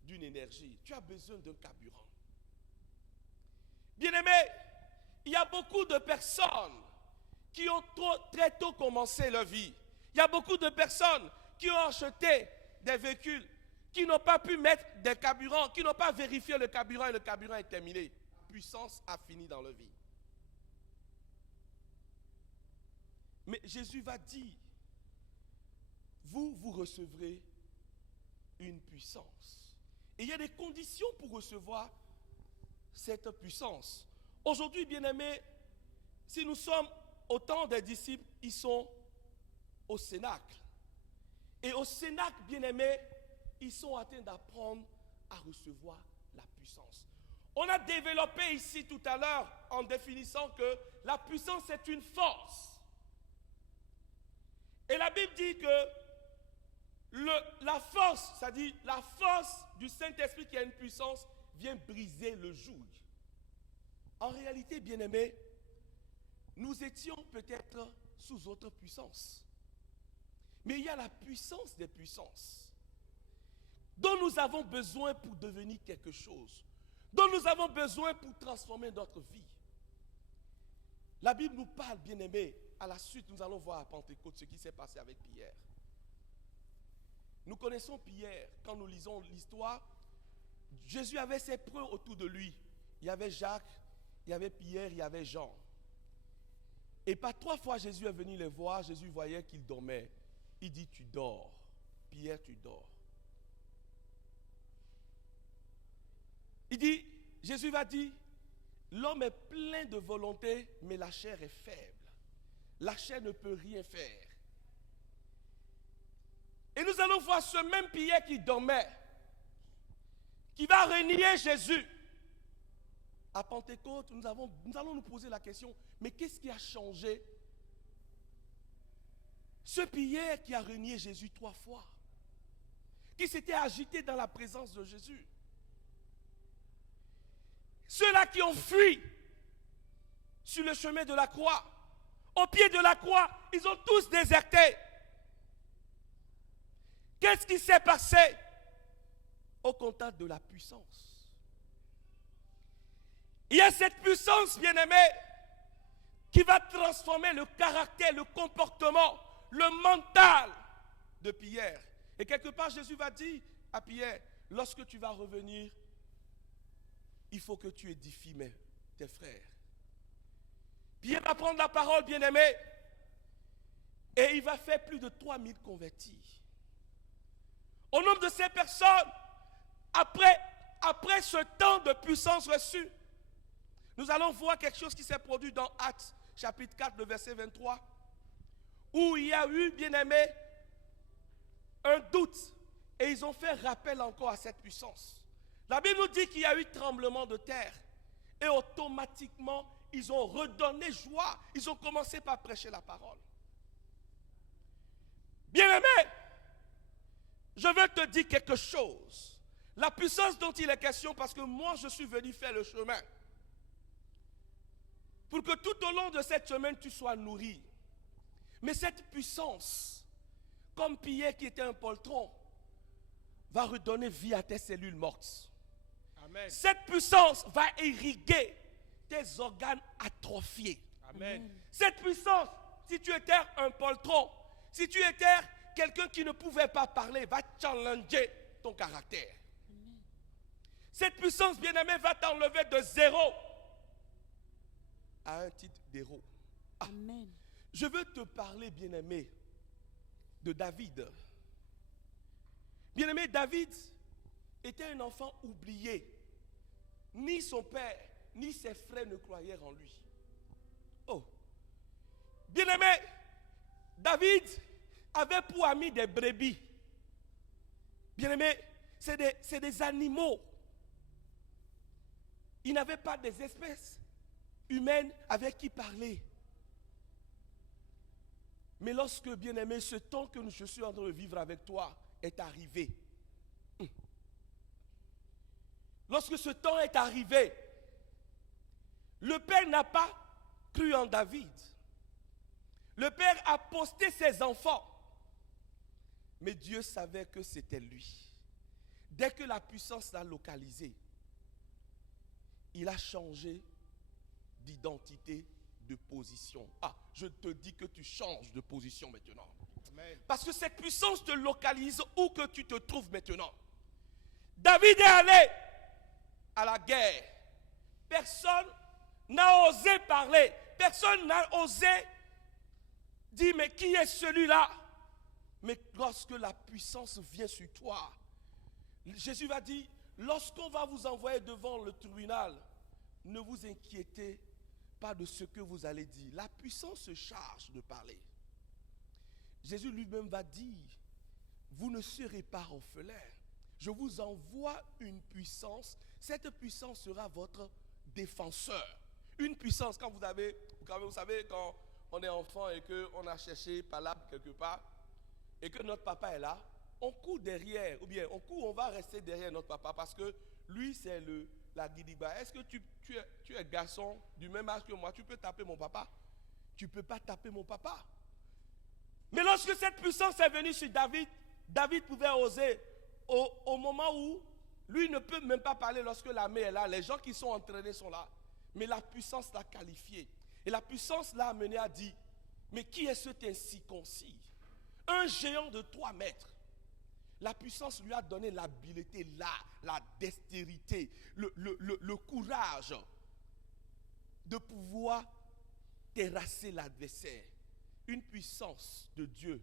d'une énergie, tu as besoin d'un carburant. Bien-aimé, il y a beaucoup de personnes qui ont très tôt commencé leur vie. Il y a beaucoup de personnes qui ont acheté des véhicules, qui n'ont pas pu mettre des carburants, qui n'ont pas vérifié le carburant et le carburant est terminé. Puissance a fini dans leur vie. Mais Jésus va dire, vous recevrez une puissance. Et il y a des conditions pour recevoir cette puissance. Aujourd'hui, bien-aimés, si nous sommes au temps des disciples, ils sont au Cénacle. Et au Cénacle, bien-aimés, ils sont en train d'apprendre à recevoir la puissance. On a développé ici tout à l'heure en définissant que la puissance est une force. Et la Bible dit que la force, c'est-à-dire la force du Saint-Esprit qui a une puissance, vient briser le joug. En réalité, bien-aimés, nous étions peut-être sous autre puissance. Mais il y a la puissance des puissances dont nous avons besoin pour devenir quelque chose, dont nous avons besoin pour transformer notre vie. La Bible nous parle, bien-aimés, à la suite, nous allons voir à Pentecôte ce qui s'est passé avec Pierre. Nous connaissons Pierre, quand nous lisons l'histoire, Jésus avait ses preuves autour de lui. Il y avait Jacques, il y avait Pierre, il y avait Jean. Et par 3 fois, Jésus est venu les voir, Jésus voyait qu'ils dormaient. Il dit, tu dors. Pierre, tu dors. Il dit, Jésus va dire, l'homme est plein de volonté, mais la chair est faible. La chair ne peut rien faire. Et nous allons voir ce même Pierre qui dormait, qui va renier Jésus. À Pentecôte, nous allons nous poser la question, mais qu'est-ce qui a changé? Ce Pierre qui a renié Jésus 3 fois, qui s'était agité dans la présence de Jésus. Ceux-là qui ont fui sur le chemin de la croix, au pied de la croix, ils ont tous déserté. Qu'est-ce qui s'est passé? Au contact de la puissance. Il y a cette puissance, bien-aimée, qui va transformer le caractère, le comportement, le mental de Pierre. Et quelque part, Jésus va dire à Pierre, lorsque tu vas revenir, il faut que tu édifies tes frères. Pierre va prendre la parole, bien-aimé, et il va faire plus de 3000 convertis. Au nombre de ces personnes, après ce temps de puissance reçue, nous allons voir quelque chose qui s'est produit dans Actes, chapitre 4, le verset 23, où il y a eu, bien-aimé, un doute, et ils ont fait rappel encore à cette puissance. La Bible nous dit qu'il y a eu tremblement de terre, et automatiquement, ils ont redonné joie, ils ont commencé par prêcher la parole. Bien-aimé, je veux te dire quelque chose. La puissance dont il est question, parce que moi je suis venu faire le chemin. Pour que tout au long de cette semaine tu sois nourri. Mais cette puissance, comme Pierre qui était un poltron, va redonner vie à tes cellules mortes. Amen. Cette puissance va irriguer tes organes atrophiés. Amen. Cette puissance, si tu étais un poltron, si tu étais quelqu'un qui ne pouvait pas parler, va challenger ton caractère. Cette puissance, bien-aimé, va t'enlever de 0 à un titre d'héros. Amen. Je veux te parler, bien-aimé, de David. Bien-aimé, David était un enfant oublié. Ni son père, ni ses frères ne croyaient en lui. Oh! Bien-aimé, David avait pour ami des brebis. Bien-aimé, c'est des animaux. Il n'avait pas des espèces humaines avec qui parler. Mais lorsque, bien-aimé, ce temps que je suis en train de vivre avec toi est arrivé, lorsque ce temps est arrivé, le Père n'a pas cru en David. Le Père a posté ses enfants. Mais Dieu savait que c'était lui. Dès que la puissance l'a localisé, il a changé d'identité, de position. Ah, je te dis que tu changes de position maintenant. Amen. Parce que cette puissance te localise où que tu te trouves maintenant. David est allé à la guerre. Personne n'a osé parler. Personne n'a osé dire, mais qui est celui-là? Mais lorsque la puissance vient sur toi, Jésus va dire, lorsqu'on va vous envoyer devant le tribunal, ne vous inquiétez pas de ce que vous allez dire. La puissance se charge de parler. Jésus lui-même va dire, vous ne serez pas orphelins. Je vous envoie une puissance. Cette puissance sera votre défenseur. Une puissance, quand vous savez, quand on est enfant et qu'on a cherché palabre quelque part, et que notre papa est là, on court derrière, ou bien on va rester derrière notre papa parce que lui c'est la guidiba. Est-ce que tu es garçon du même âge que moi, tu peux taper mon papa? Tu ne peux pas taper mon papa. Mais lorsque cette puissance est venue sur David, David pouvait oser au moment où lui ne peut même pas parler lorsque l'armée est là, les gens qui sont entraînés sont là. Mais la puissance l'a qualifié. Et la puissance l'a amené à dire, mais qui est cet incirconcis? Un géant de 3 mètres. La puissance lui a donné l'habileté, la dextérité, le courage de pouvoir terrasser l'adversaire. Une puissance de Dieu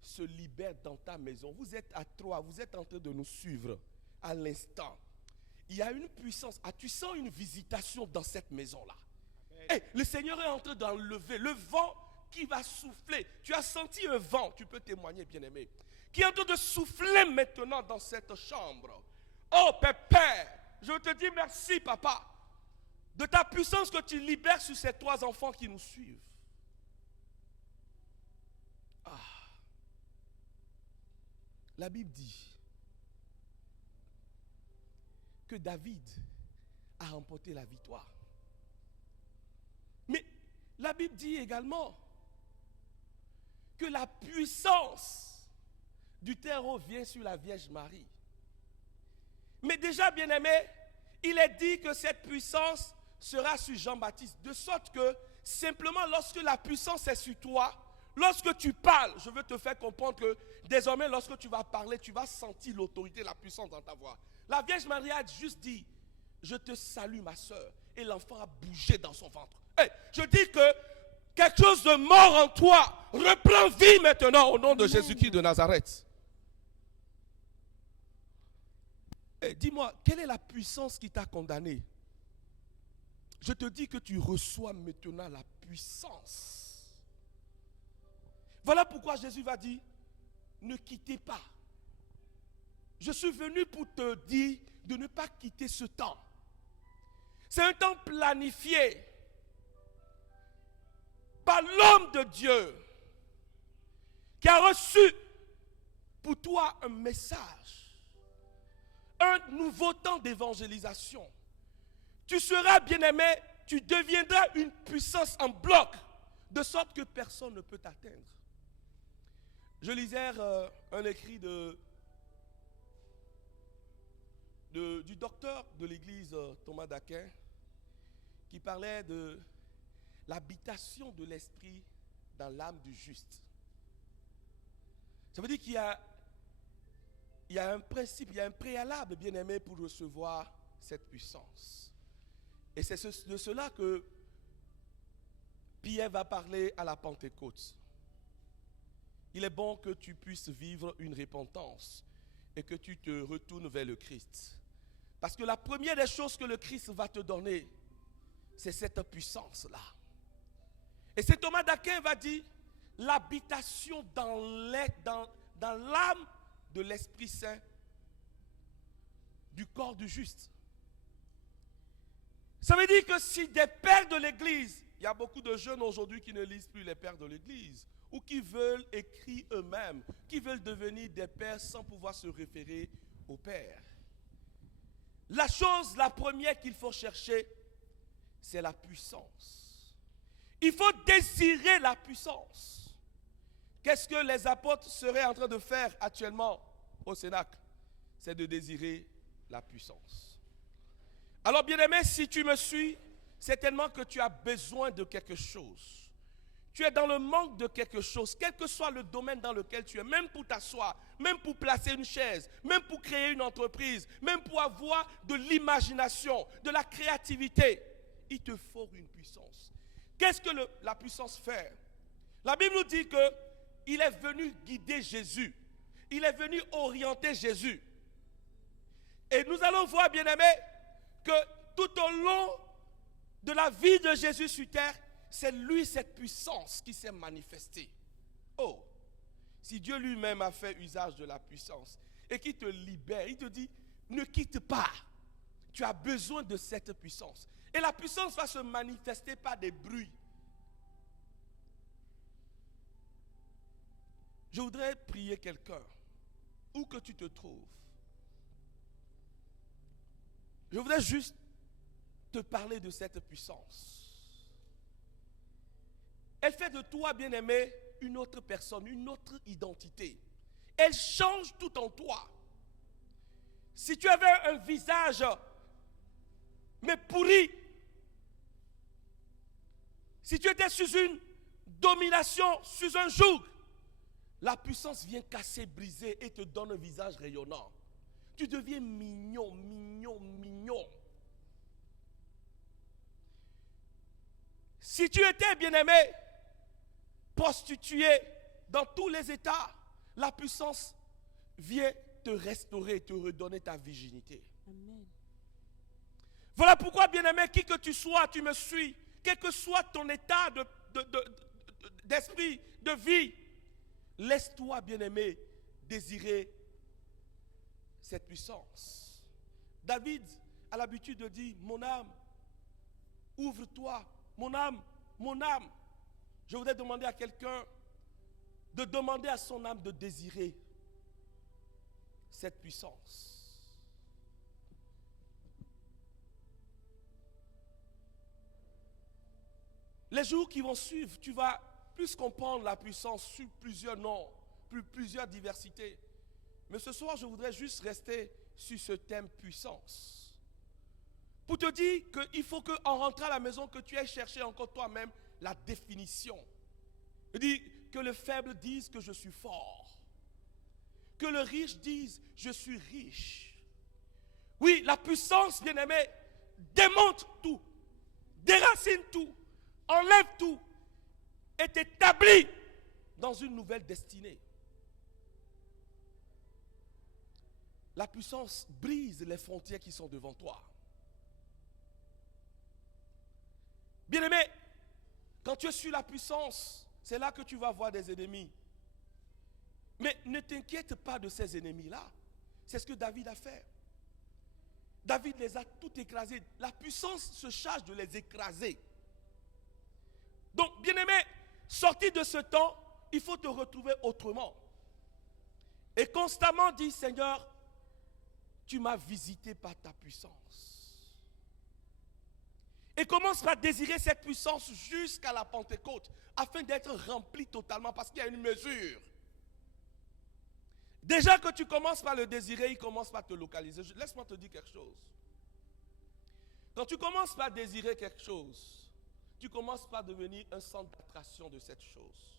se libère dans ta maison. Vous êtes à 3, vous êtes en train de nous suivre à l'instant. Il y a une puissance. Ah, tu sens une visitation dans cette maison-là. Hey, le Seigneur est en train d'enlever le vent qui va souffler. Tu as senti un vent, tu peux témoigner, bien-aimé, qui est en train de souffler maintenant dans cette chambre. Oh, Père, je te dis merci, papa, de ta puissance que tu libères sur ces 3 enfants qui nous suivent. Ah. La Bible dit que David a remporté la victoire. Mais la Bible dit également que la puissance du terreau vient sur la Vierge Marie. Mais déjà, bien-aimé, il est dit que cette puissance sera sur Jean-Baptiste. De sorte que, simplement, lorsque la puissance est sur toi, lorsque tu parles, je veux te faire comprendre que désormais, lorsque tu vas parler, tu vas sentir l'autorité, la puissance dans ta voix. La Vierge Marie a juste dit, je te salue ma soeur. Et l'enfant a bougé dans son ventre. Hey, je dis que quelque chose de mort en toi reprend vie maintenant au nom de Jésus-Christ de Nazareth. Hey, dis-moi, quelle est la puissance qui t'a condamné? Je te dis que tu reçois maintenant la puissance. Voilà pourquoi Jésus va dire, ne quittez pas. Je suis venu pour te dire de ne pas quitter ce temps. C'est un temps planifié par l'homme de Dieu qui a reçu pour toi un message, un nouveau temps d'évangélisation. Tu seras, bien-aimé, tu deviendras une puissance en bloc, de sorte que personne ne peut t'atteindre. Je lisais un écrit du docteur de l'église Thomas d'Aquin, qui parlait de l'habitation de l'esprit dans l'âme du juste. Ça veut dire qu'il y a un principe, il y a un préalable, bien-aimé, pour recevoir cette puissance. Et c'est de cela que Pierre va parler à la Pentecôte. Il est bon que tu puisses vivre une repentance et que tu te retournes vers le Christ. Parce que la première des choses que le Christ va te donner, c'est cette puissance-là. Et c'est Thomas d'Aquin va dire, l'habitation dans l'âme de l'Esprit Saint du corps du juste. Ça veut dire que si des pères de l'Église, il y a beaucoup de jeunes aujourd'hui qui ne lisent plus les pères de l'Église, ou qui veulent écrire eux-mêmes, qui veulent devenir des pères sans pouvoir se référer aux pères. La première qu'il faut chercher, c'est la puissance. Il faut désirer la puissance. Qu'est-ce que les apôtres seraient en train de faire actuellement au Cénacle? C'est de désirer la puissance. Alors, bien-aimé, si tu me suis, certainement que tu as besoin de quelque chose. Tu es dans le manque de quelque chose, quel que soit le domaine dans lequel tu es, même pour t'asseoir, même pour placer une chaise, même pour créer une entreprise, même pour avoir de l'imagination, de la créativité. Il te faut une puissance. Qu'est-ce que la puissance fait? La Bible nous dit qu'il est venu guider Jésus. Il est venu orienter Jésus. Et nous allons voir, bien-aimés, que tout au long de la vie de Jésus sur terre, c'est lui, cette puissance qui s'est manifestée. Oh, si Dieu lui-même a fait usage de la puissance et qu'il te libère, il te dit, ne quitte pas. Tu as besoin de cette puissance. Et la puissance va se manifester par des bruits. Je voudrais prier quelqu'un, où que tu te trouves. Je voudrais juste te parler de cette puissance. Elle fait de toi, bien-aimé, une autre personne, une autre identité. Elle change tout en toi. Si tu avais un visage, mais pourri, si tu étais sous une domination, sous un joug, la puissance vient casser, briser et te donne un visage rayonnant. Tu deviens mignon, mignon, mignon. Si tu étais, bien-aimé, prostitué dans tous les états, la puissance vient te restaurer, te redonner ta virginité. Amen. Voilà pourquoi, bien-aimé, qui que tu sois, tu me suis, quel que soit ton état d'esprit, de vie, laisse-toi, bien-aimé, désirer cette puissance. David a l'habitude de dire, mon âme, ouvre-toi, mon âme, mon âme. Je voudrais demander à quelqu'un de demander à son âme de désirer cette puissance. Les jours qui vont suivre, tu vas plus comprendre la puissance sur plusieurs noms, plusieurs diversités. Mais ce soir, je voudrais juste rester sur ce thème puissance. Pour te dire qu'il faut qu'en rentrant à la maison, que tu aies cherché encore toi-même la définition. Je dis que le faible dise que je suis fort. Que le riche dise je suis riche. Oui, la puissance, bien-aimé, démonte tout, déracine tout, enlève tout, et t'établit dans une nouvelle destinée. La puissance brise les frontières qui sont devant toi. Bien-aimé, quand tu es sur la puissance, c'est là que tu vas voir des ennemis. Mais ne t'inquiète pas de ces ennemis-là. C'est ce que David a fait. David les a tout écrasés. La puissance se charge de les écraser. Donc, bien-aimé, sorti de ce temps, il faut te retrouver autrement. Et constamment dire, Seigneur, tu m'as visité par ta puissance. Et commence par désirer cette puissance jusqu'à la Pentecôte, afin d'être rempli totalement, parce qu'il y a une mesure. Déjà que tu commences par le désirer, il commence par te localiser. Laisse-moi te dire quelque chose. Quand tu commences par désirer quelque chose, tu commences par devenir un centre d'attraction de cette chose.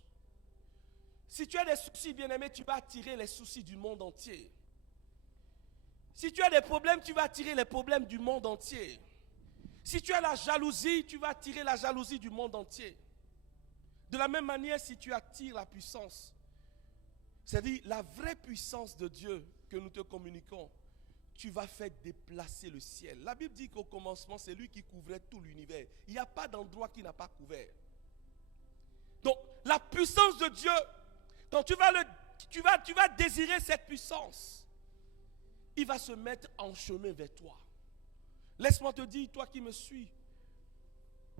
Si tu as des soucis, bien-aimé, tu vas attirer les soucis du monde entier. Si tu as des problèmes, tu vas attirer les problèmes du monde entier. Si tu as la jalousie, tu vas attirer la jalousie du monde entier. De la même manière, si tu attires la puissance, c'est-à-dire la vraie puissance de Dieu que nous te communiquons, tu vas faire déplacer le ciel. La Bible dit qu'au commencement, c'est lui qui couvrait tout l'univers. Il n'y a pas d'endroit qui n'a pas couvert. Donc, la puissance de Dieu, quand tu vas désirer cette puissance, il va se mettre en chemin vers toi. Laisse-moi te dire, toi qui me suis,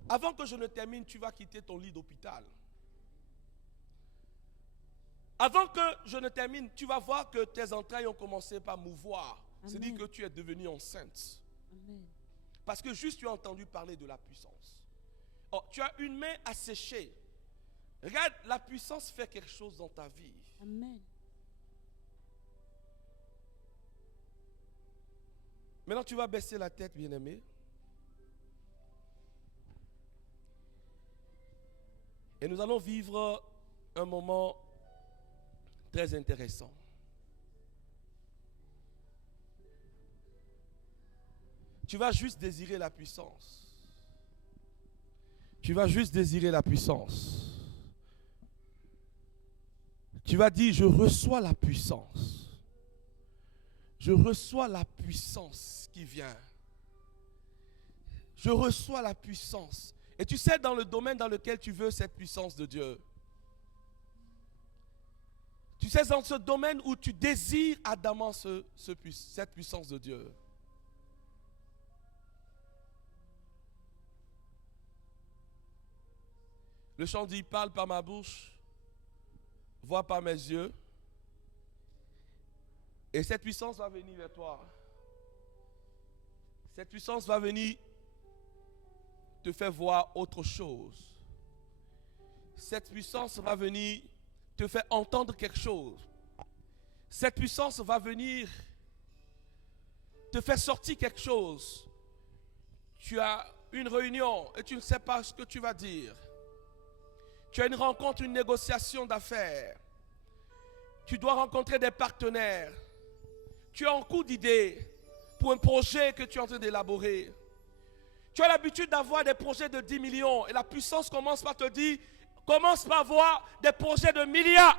avant que je ne termine, tu vas quitter ton lit d'hôpital. Avant que je ne termine, tu vas voir que tes entrailles ont commencé par mouvoir. C'est-à-dire que tu es devenue enceinte. Amen. Parce que juste tu as entendu parler de la puissance. Oh, tu as une main asséchée. Regarde, la puissance fait quelque chose dans ta vie. Amen. Maintenant, tu vas baisser la tête, bien-aimé. Et nous allons vivre un moment très intéressant. Tu vas juste désirer la puissance. Tu vas juste désirer la puissance. Tu vas dire, je reçois la puissance. Je reçois la puissance qui vient. Je reçois la puissance. Et tu sais, dans le domaine dans lequel tu veux cette puissance de Dieu. Tu sais, dans ce domaine où tu désires ardemment cette puissance de Dieu. Le chant dit, parle par ma bouche, vois par mes yeux. Et cette puissance va venir vers toi. Cette puissance va venir te faire voir autre chose. Cette puissance va venir te faire entendre quelque chose. Cette puissance va venir te faire sortir quelque chose. Tu as une réunion et tu ne sais pas ce que tu vas dire. Tu as une rencontre, une négociation d'affaires. Tu dois rencontrer des partenaires. Tu as un coup d'idée pour un projet que tu es en train d'élaborer. Tu as l'habitude d'avoir des projets de 10 millions et la puissance commence par te dire, commence par voir des projets de milliards.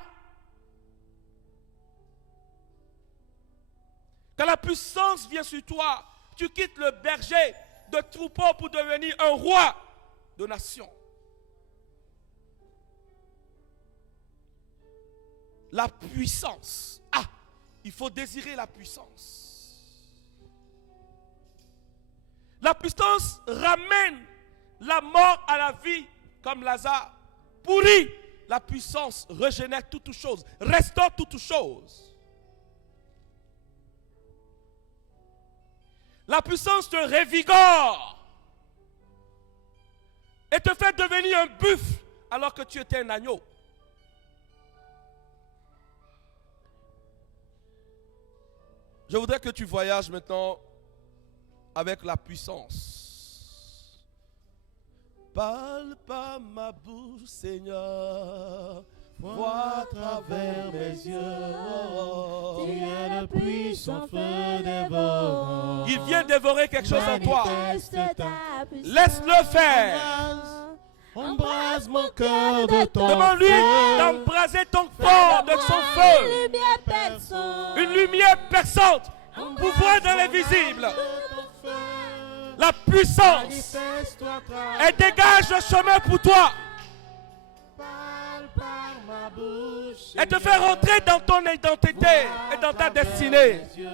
Quand la puissance vient sur toi, tu quittes le berger de troupeau pour devenir un roi de nation. La puissance. Ah, il faut désirer la puissance. La puissance ramène la mort à la vie comme Lazare. Pourrit. La puissance régénère toutes choses, restaure toutes choses. La puissance te révigore et te fait devenir un buffle alors que tu étais un agneau. Je voudrais que tu voyages maintenant avec la puissance. Parle par ma bouche, Seigneur. Vois à travers mes yeux. Tu es le puissant feu dévorant. Il vient dévorer quelque chose en toi. Manifeste ta puissance. Laisse-le faire. Embrase mon cœur de ton Demande-lui feu. d'embraser ton corps de son feu. Une lumière perçante. Une lumière perçante pour voir dans l'invisible. La puissance. Manifeste-toi, Elle dégage le chemin pour toi. parle par ma bouche. Elle te fait rentrer dans ton identité et dans ta destinée. Tu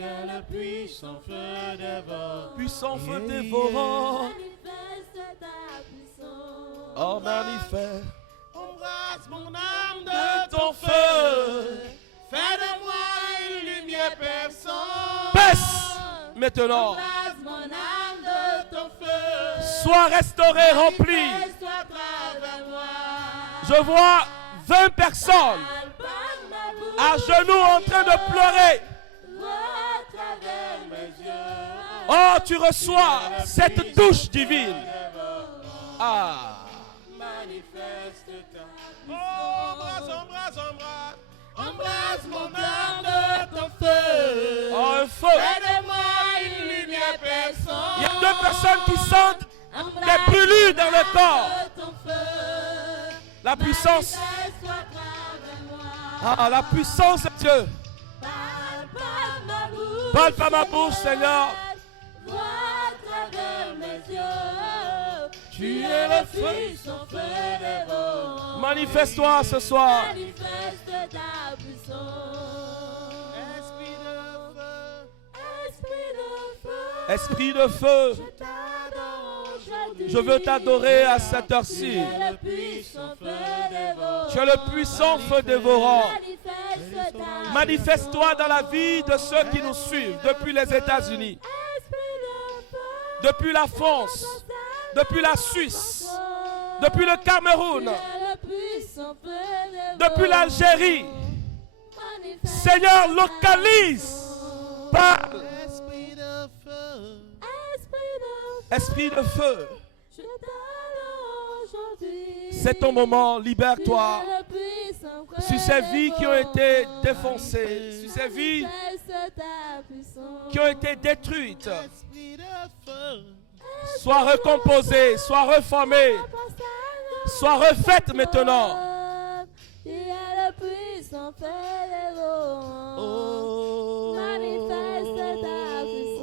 es le puissant feu dévorant. Puissant feu dévorant. Manifeste ta puissance. Oh, manifeste Embrasse mon âme de ton feu. Fais de moi une lumière perçante. maintenant. Embrase mon âme de ton feu. Sois restauré, rempli. Manifeste-toi à travers moi. Je vois 20 personnes Parle par ma bouche. à genoux en train de pleurer. Vois à travers mes yeux. Oh, tu reçois cette douche divine. Ah. Manifeste ta Embrase. Embrase mon âme de ton feu. Oh, un feu. Fais de moi une lumière personne. Il y a 2 personnes qui sentent des brûlures dans le corps. La puissance. Ah, la puissance de Dieu. Parle par ma bouche, Seigneur. Vois à travers mes yeux. Tu es le puissant feu dévorant. Manifeste-toi ce soir. Manifeste ta puissance. Esprit de feu, Je t'adore aujourd'hui. je veux t'adorer à cette heure-ci. Tu es le puissant feu dévorant. Tu es le puissant feu dévorant. Manifeste ta Manifeste-toi dans la vie de ceux qui nous suivent depuis les États-Unis, esprit de feu. depuis la France, depuis la Suisse, depuis le Cameroun, Tu es le puissant feu dévorant. depuis l'Algérie. Manifeste Seigneur, localise. Parle. esprit de feu. Esprit de feu. Je t'adore aujourd'hui. C'est ton moment, libère-toi Tu es le puissant feu sur ces vies qui ont été dévorant. défoncées, sur ces vies Manifeste ta puissance. qui ont été détruites. Sois recomposée, sois reformée, sois refaite maintenant. Tu es le puissant feu dévorant. Manifeste ta puissance.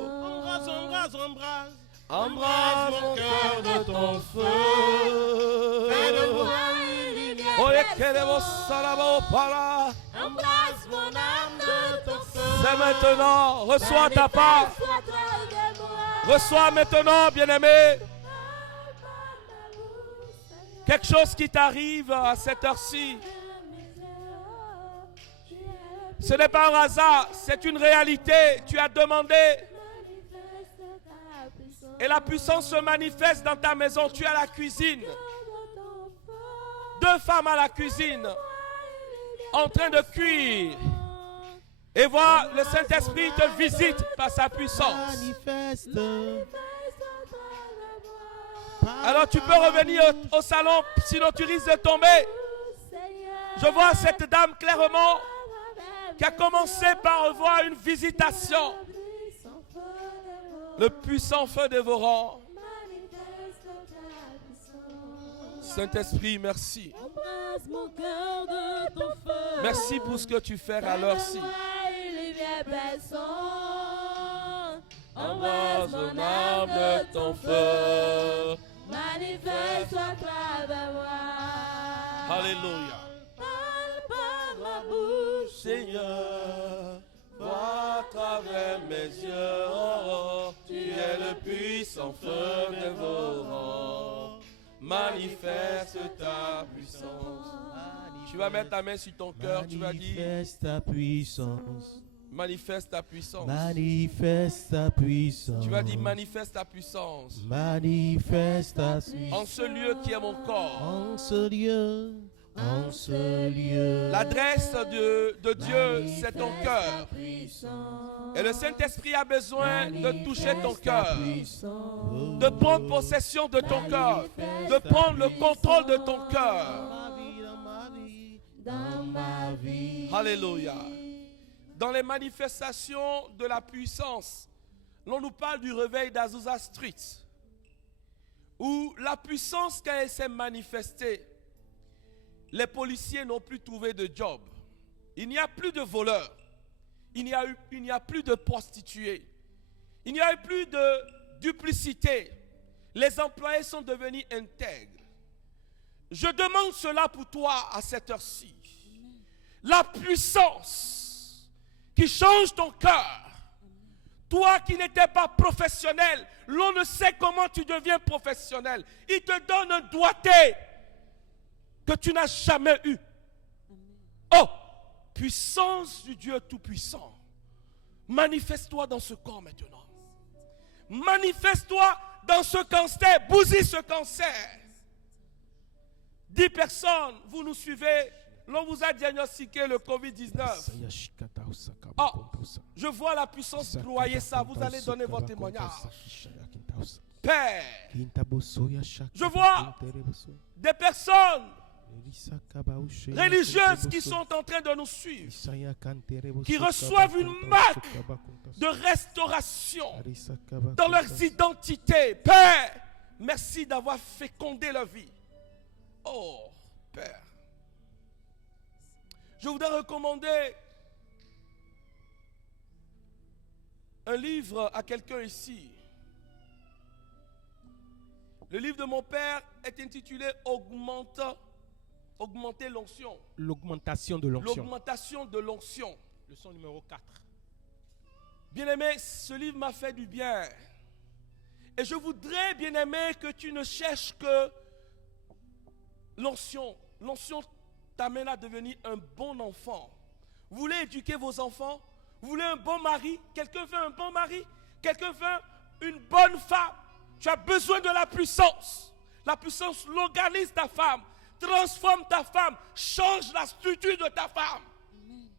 Embrase mon cœur de ton feu. Fais-de-moi une lumière Oh, personne. Embrasse mon âme de ton feu. c'est maintenant, reçois ta part. Manifeste-toi à travers moi. Reçois maintenant, bien-aimé, quelque chose qui t'arrive à cette heure-ci. Ce n'est pas un hasard, c'est une réalité. Tu as demandé et la puissance se manifeste dans ta maison. Tu es à la cuisine. 2 femmes à la cuisine en train de cuire. Et vois, le Saint-Esprit te visite par sa puissance. Alors tu peux revenir au salon, sinon tu risques de tomber. Je vois cette dame clairement qui a commencé par revoir une visitation. Le puissant feu dévorant. Saint-Esprit, merci. Embrasse mon cœur de ton feu. Merci pour ce que tu fais à l'heure-ci. Embrasse mon âme de ton feu. Manifeste-toi à travers moi. Alléluia. Parle par ma bouche. Seigneur, vois à travers mes yeux. Oh, tu es le puissant feu dévorant. Manifeste ta puissance. Tu vas mettre ta main sur ton cœur. Tu vas dire, Manifeste ta puissance. manifeste ta puissance. Manifeste ta puissance. Tu vas dire, manifeste ta puissance. Manifeste ta puissance. En ce lieu qui est mon corps. En ce lieu. En ce lieu. L'adresse de Dieu, c'est ton cœur. Et le Saint-Esprit a besoin de toucher ton cœur, de prendre possession de ton cœur, de prendre le contrôle de ton cœur. Dans ma vie. Alléluia. Dans les manifestations de la puissance, l'on nous parle du réveil d'Azusa Street, où la puissance, quand elle s'est manifestée, les policiers n'ont plus trouvé de job. Il n'y a plus de voleurs. Il n'y a plus de prostituées. Il n'y a plus de duplicité. Les employés sont devenus intègres. Je demande cela pour toi à cette heure-ci. La puissance qui change ton cœur. Toi qui n'étais pas professionnel, l'on ne sait comment tu deviens professionnel. Il te donne un doigté que tu n'as jamais eu. Oh, puissance du Dieu Tout-Puissant, manifeste-toi dans ce corps maintenant. Manifeste-toi dans ce cancer, bousille ce cancer. 10 personnes, vous nous suivez, l'on vous a diagnostiqué le Covid-19. Oh, je vois la puissance broyer ça, vous allez donner votre témoignage. Père, je vois des personnes religieuses qui sont en train de nous suivre, qui reçoivent une marque de restauration dans leurs identités. Père, merci d'avoir fécondé leur vie. Oh, Père, je voudrais recommander un livre à quelqu'un ici. Le livre de mon père est intitulé Augmenter l'onction. L'augmentation de l'onction. L'augmentation de l'onction. Leçon numéro 4. Bien-aimé, ce livre m'a fait du bien. Et je voudrais, bien-aimé, que tu ne cherches que l'onction. L'onction t'amène à devenir un bon enfant. Vous voulez éduquer vos enfants? Vous voulez un bon mari? Quelqu'un veut un bon mari? Quelqu'un veut une bonne femme? Tu as besoin de la puissance. La puissance localise ta femme, transforme ta femme, change la structure de ta femme. Amen.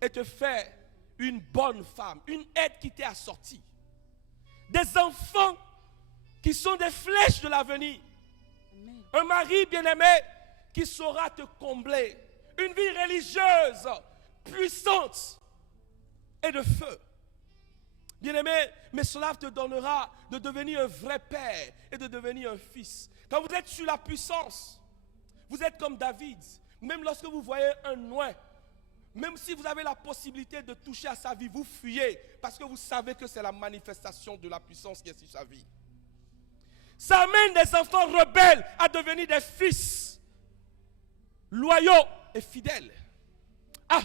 Et te fait une bonne femme, une aide qui t'est assortie. Des enfants qui sont des flèches de l'avenir. Amen. Un mari bien-aimé qui saura te combler. Une vie religieuse, puissante et de feu. Bien-aimé, mais cela te donnera de devenir un vrai père et de devenir un fils. Quand vous êtes sur la puissance, vous êtes comme David. Même lorsque vous voyez un oin, même si vous avez la possibilité de toucher à sa vie, vous fuyez parce que vous savez que c'est la manifestation de la puissance qui est sur sa vie. Ça amène des enfants rebelles à devenir des fils loyaux et fidèles.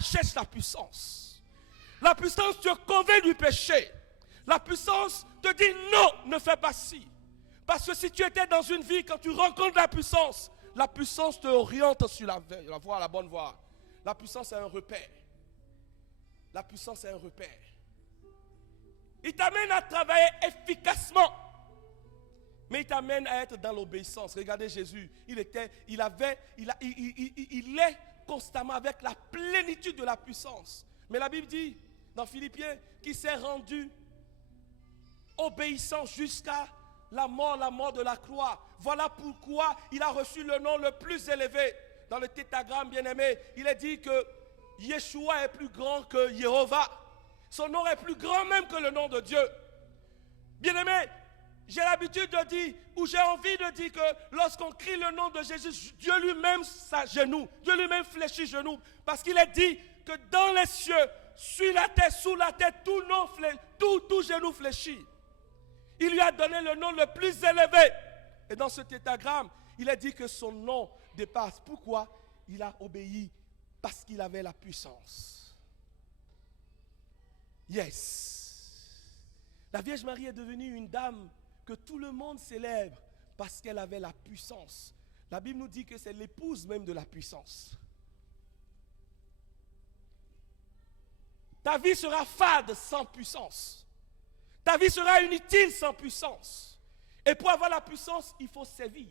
Cherche la puissance. La puissance te convainc du péché. La puissance te dit non, ne fais pas ci. Parce que si tu étais dans une vie, quand tu rencontres la puissance te oriente sur la voie, la bonne voie. La puissance est un repère. La puissance est un repère. Il t'amène à travailler efficacement. Mais il t'amène à être dans l'obéissance. Regardez Jésus, il est constamment avec la plénitude de la puissance. Mais la Bible dit, dans Philippiens, qu'il s'est rendu obéissant jusqu'à la mort de la croix. Voilà pourquoi il a reçu le nom le plus élevé. Dans le tétragramme bien-aimé, il est dit que Yeshua est plus grand que Jéhovah. Son nom est plus grand même que le nom de Dieu. Bien-aimé, j'ai l'habitude de dire, ou j'ai envie de dire que lorsqu'on crie le nom de Jésus, Dieu lui-même s'agenouille, Dieu lui-même fléchit genou. Parce qu'il est dit que dans les cieux, sur la terre, sous la terre, tout genou fléchit. Il lui a donné le nom le plus élevé. Et dans ce tétragramme, il est dit que son nom dépasse. Pourquoi? Il a obéi parce qu'il avait la puissance. Yes. La Vierge Marie est devenue une dame que tout le monde célèbre parce qu'elle avait la puissance. La Bible nous dit que c'est l'épouse même de la puissance. Ta vie sera fade sans puissance. Ta vie sera inutile sans puissance. Et pour avoir la puissance, il faut servir.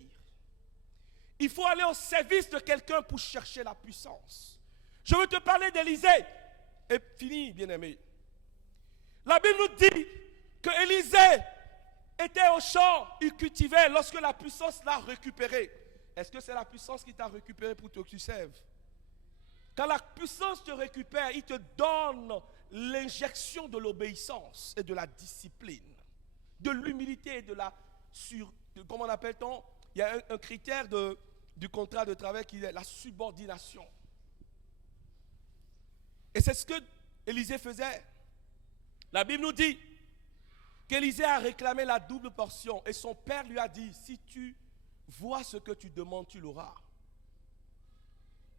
Il faut aller au service de quelqu'un pour chercher la puissance. Je veux te parler d'Élisée. Et fini, bien-aimé. La Bible nous dit que Élisée était au champ, il cultivait lorsque la puissance l'a récupéré. Est-ce que c'est la puissance qui t'a récupéré pour que tu serves? Quand la puissance te récupère, il te donne l'injection de l'obéissance et de la discipline, de l'humilité et de la comment appelle-t-on? Il y a un critère du contrat de travail qui est la subordination. Et c'est ce que Élisée faisait. La Bible nous dit qu'Élisée a réclamé la double portion et son père lui a dit, si tu vois ce que tu demandes, tu l'auras.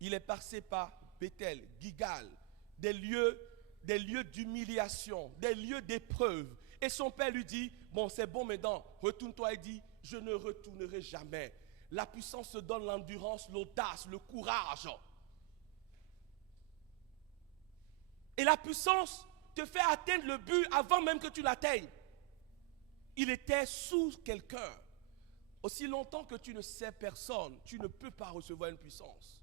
Il est passé par Bethel, Gilgal, des lieux d'humiliation, des lieux d'épreuve. Et son père lui dit, bon c'est bon maintenant, retourne-toi. Il dit, je ne retournerai jamais. La puissance se donne l'endurance, l'audace, le courage. Et la puissance te fait atteindre le but avant même que tu l'atteignes. il était sous quelqu'un. Aussi longtemps que tu ne sais personne, tu ne peux pas recevoir une puissance.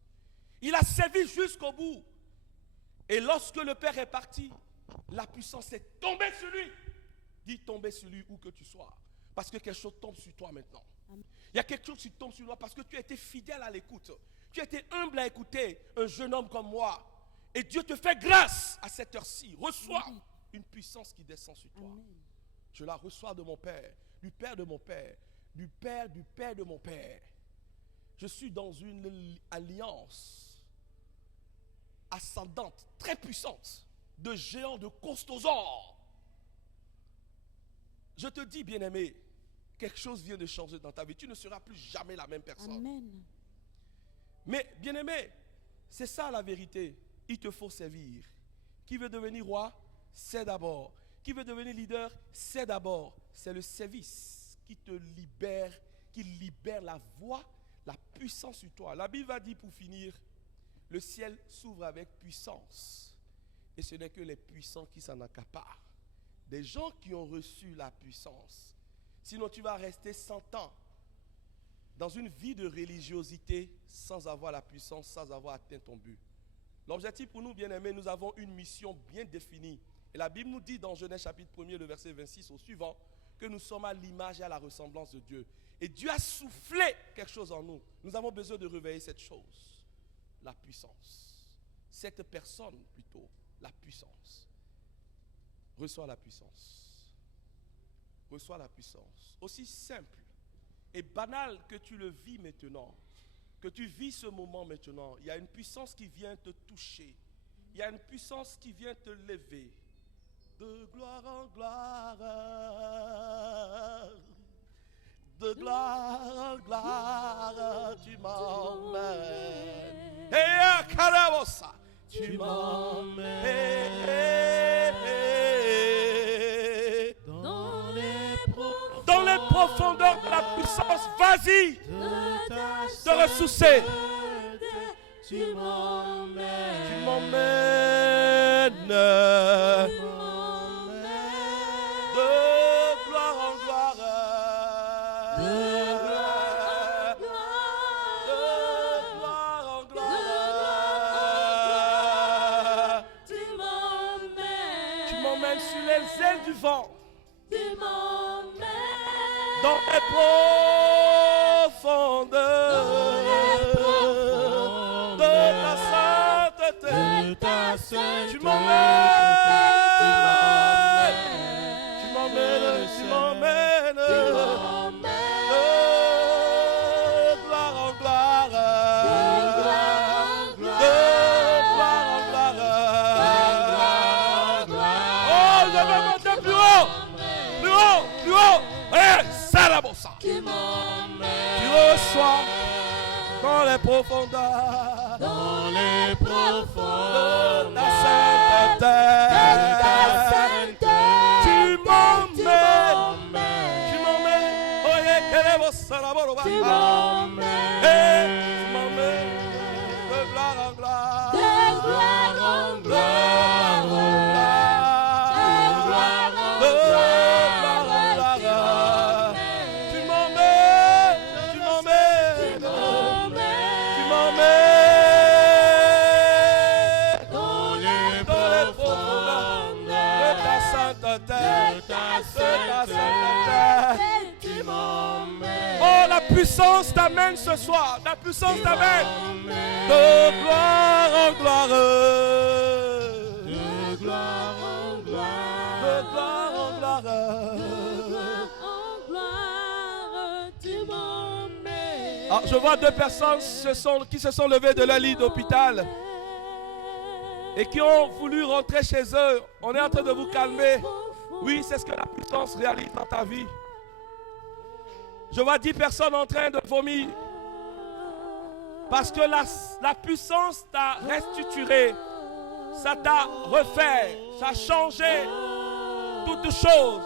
Il a servi jusqu'au bout. Et lorsque le Père est parti, la puissance est tombée sur lui. Dis tomber sur lui où que tu sois. Parce que quelque chose tombe sur toi maintenant. Il y a quelque chose qui tombe sur toi parce que tu as été fidèle à l'écoute. Tu as été humble à écouter un jeune homme comme moi. Et Dieu te fait grâce à cette heure-ci. Reçois une puissance qui descend sur toi. Amen. Je la reçois de mon Père, du Père de mon Père, du Père de mon Père. Je suis dans une alliance ascendante, très puissante, de géants, de constosaures. Je te dis, bien-aimé, quelque chose vient de changer dans ta vie. Tu ne seras plus jamais la même personne. Amen. Mais, bien-aimé, c'est ça la vérité. Il te faut servir. Qui veut devenir roi? C'est d'abord. Qui veut devenir leader? C'est d'abord. C'est le service qui te libère, qui libère la voix, la puissance sur toi. La Bible va dire pour finir, le ciel s'ouvre avec puissance. Et ce n'est que les puissants qui s'en accaparent. Des gens qui ont reçu la puissance. Sinon tu vas rester 100 ans dans une vie de religiosité sans avoir la puissance, sans avoir atteint ton but. L'objectif pour nous, bien-aimés, nous avons une mission bien définie. Et la Bible nous dit dans Genèse chapitre 1er, le verset 26 au suivant, que nous sommes à l'image et à la ressemblance de Dieu. Et Dieu a soufflé quelque chose en nous. Nous avons besoin de réveiller cette chose. La puissance. Cette personne plutôt, la puissance. Reçois la puissance. Reçois la puissance. Aussi simple et banal que tu le vis maintenant, que tu vis ce moment maintenant, il y a une puissance qui vient te toucher. Il y a une puissance qui vient te lever. De gloire en gloire, de gloire en gloire, tu m'emmènes. Et carabossa, tu m'emmènes dans les profondeurs de la puissance. Vas-y, te ressourcer. Tu m'emmènes. Du vent, dans les profondeurs de ta sainteté, tu m'emmènes, tu m'emmènes, tu m'emmènes, de gloire en gloire, de gloire en gloire. Oh, je vais monter plus haut, plus haut, plus haut. Eh, ça la bossa. Tu reçois dans les profondeurs, de ta sainteté. Tu m'emmènes, oh yeah, quelle est votre salaboro. Tu m'emmènes, de gloire en gloire, de gloire en gloire. Oh, la puissance t'amène ce soir. La puissance t'amène de gloire en gloire. De gloire en gloire. De gloire en gloire. Tu m'emmènes. Ah, je vois deux personnes qui se sont levées de leur lit d'hôpital et qui ont voulu rentrer chez eux. On est en train de vous calmer. Oui, c'est ce que la puissance réalise dans ta vie. Je vois 10 personnes en train de vomir. Parce que la puissance t'a restructuré. Ça t'a refait. Ça a changé toutes choses.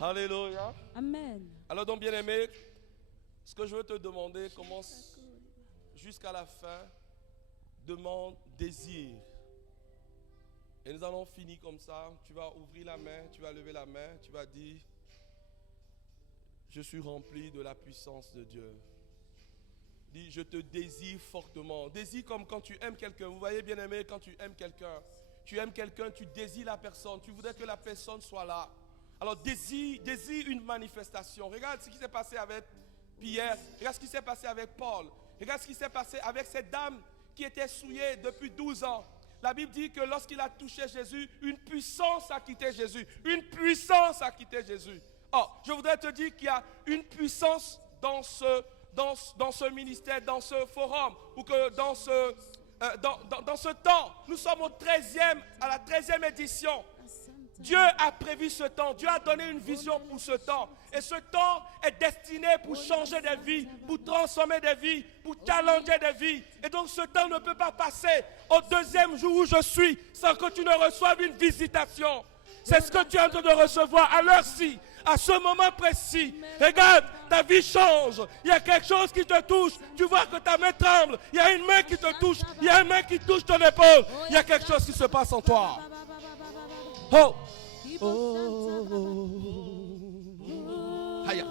Alléluia. Amen. Alors donc, bien-aimé, ce que je veux te demander commence jusqu'à la fin. Demande, désir. Et nous allons finir comme ça. Tu vas ouvrir la main, tu vas lever la main, tu vas dire, je suis rempli de la puissance de Dieu. Dis, je te désire fortement. Désire comme quand tu aimes quelqu'un. Vous voyez, bien-aimé, quand tu aimes quelqu'un, tu désires la personne. Tu voudrais que la personne soit là. Alors désire une manifestation. Regarde ce qui s'est passé avec Pierre. Regarde ce qui s'est passé avec Paul. Regarde ce qui s'est passé avec cette dame qui était souillée depuis 12 ans. La Bible dit que lorsqu'il a touché Jésus, une puissance a quitté Jésus. Une puissance a quitté Jésus. Or, je voudrais te dire qu'il y a une puissance dans ce ministère, dans ce forum, ou que dans ce temps. Nous sommes à la 13e édition. Dieu a prévu ce temps. Dieu a donné une vision pour ce temps. Et ce temps est destiné pour changer des vies, pour transformer des vies, pour challenger des vies. Et donc ce temps ne peut pas passer au 2e jour où je suis sans que tu ne reçoives une visitation. C'est ce que tu es en train de recevoir à l'heure-ci, à ce moment précis. Regarde, ta vie change. Il y a quelque chose qui te touche. Tu vois que ta main tremble. Il y a une main qui te touche. Il y a une main qui touche ton épaule. Il y a quelque chose qui se passe en toi. Oh! Haya.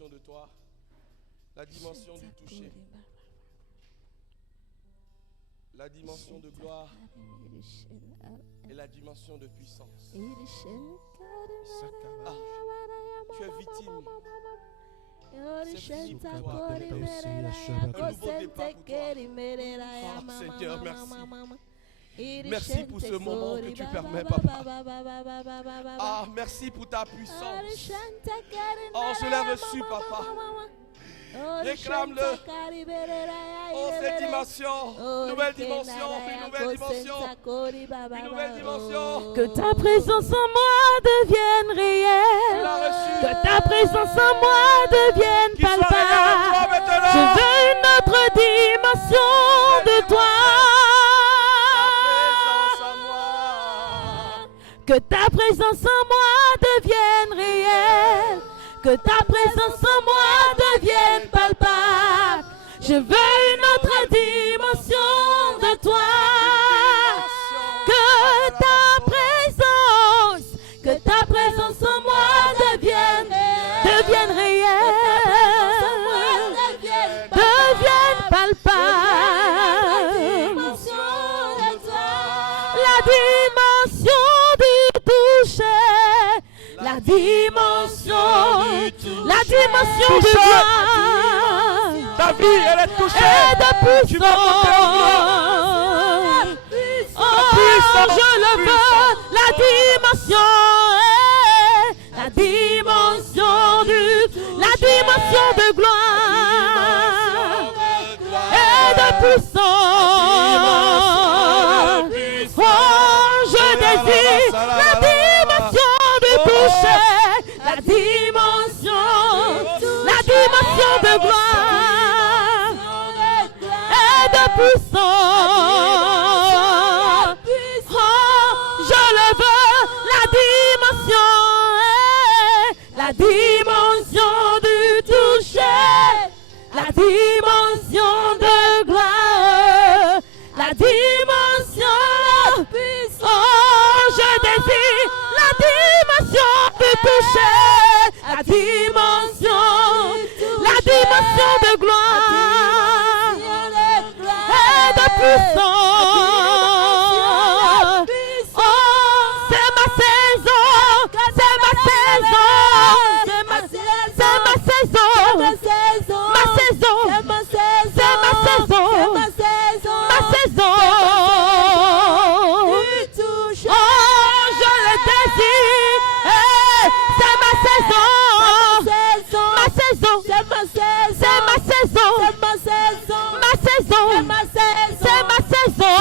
De toi, la dimension du toucher, la dimension de gloire et la dimension de puissance. Ah, tu es victime. C'est fini pour toi. Un nouveau départ pour toi. Oh, Seigneur, merci. Merci pour ce moment que tu permets, papa. Ah, merci pour ta puissance. Oh, je l'ai reçu, papa. Réclame-le. Oh, cette dimension. Nouvelle dimension. Une nouvelle dimension. Une nouvelle dimension. Que ta présence en moi devienne réelle. Que ta présence en moi devienne palpable. Je veux une autre dimension de toi. Que ta présence en moi devienne réelle. Que ta présence en moi devienne palpable. Je veux une autre dimension de toi. Que ta présence en moi devienne réelle. Devienne palpable. La dimension du toucher. La dimension de gloire. Ta vie, elle est touchée. Et de puissance. Oh, je le veux. La dimension de gloire. Et de puissance. Oh, je désire la dimension du toucher. La dimension de gloire et de puissance. Oh, je le veux, la dimension du toucher, la dimension de gloire, la dimension toucher la dimension de gloire et de puissance. Oh, c'est ma saison, c'est ma saison, c'est ma saison, ma saison, ma saison, ma saison. Oh, je le désire, c'est ma saison, ma saison, c'est ma saison, c'est ma saison.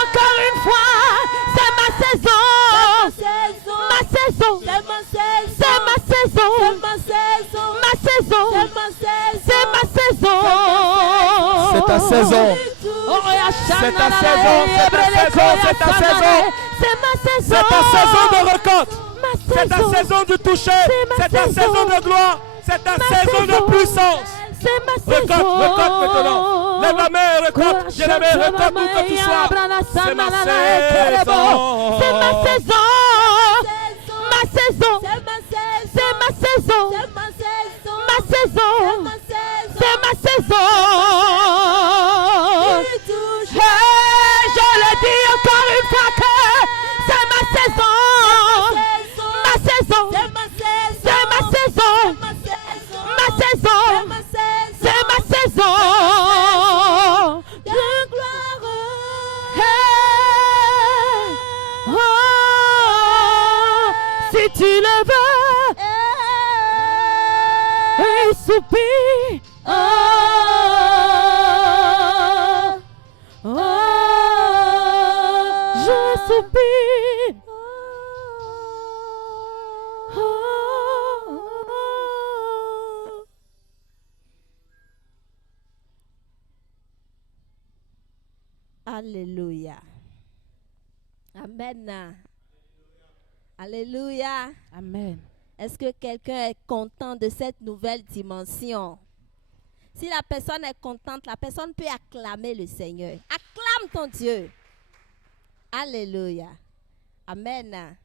Encore une fois, c'est ma saison, ma saison, c'est ma saison, c'est ma saison. C'est ta saison. C'est ta saison, c'est ta saison, c'est ta saison. C'est ta saison de récolte. C'est ta saison de toucher. C'est ta saison de gloire. C'est ta saison de puissance. Récolte maintenant. Lève la main et récolte. J'ai la main, récolte où que tu sois. C'est ma saison. C'est ma saison. Ma saison. C'est ma saison. Ma saison. C'est ma saison. Hey, je le dis encore une fois que c'est ma saison. Ma saison. C'est ma saison. Ma saison. C'est ma saison. De gloire. Hey. Oh, si tu le veux, et soupire. Oh, oh, je soupire. Oh, oh. Alléluia. Amen. Alléluia. Amen. Est-ce que quelqu'un est content de cette nouvelle dimension? Si la personne est contente, la personne peut acclamer le Seigneur. Acclame ton Dieu. Alléluia. Amen.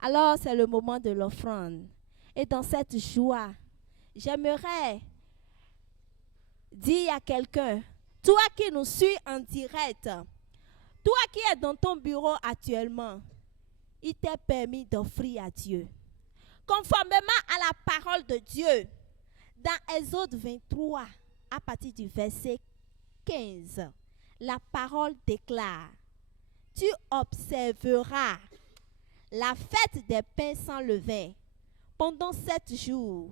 Alors, c'est le moment de l'offrande. Et dans cette joie, j'aimerais dire à quelqu'un, toi qui nous suis en direct, toi qui es dans ton bureau actuellement, il t'est permis d'offrir à Dieu. Conformément à la parole de Dieu, dans Exode 23, à partir du verset 15, la parole déclare, tu observeras la fête des pains sans levain. Pendant 7 jours,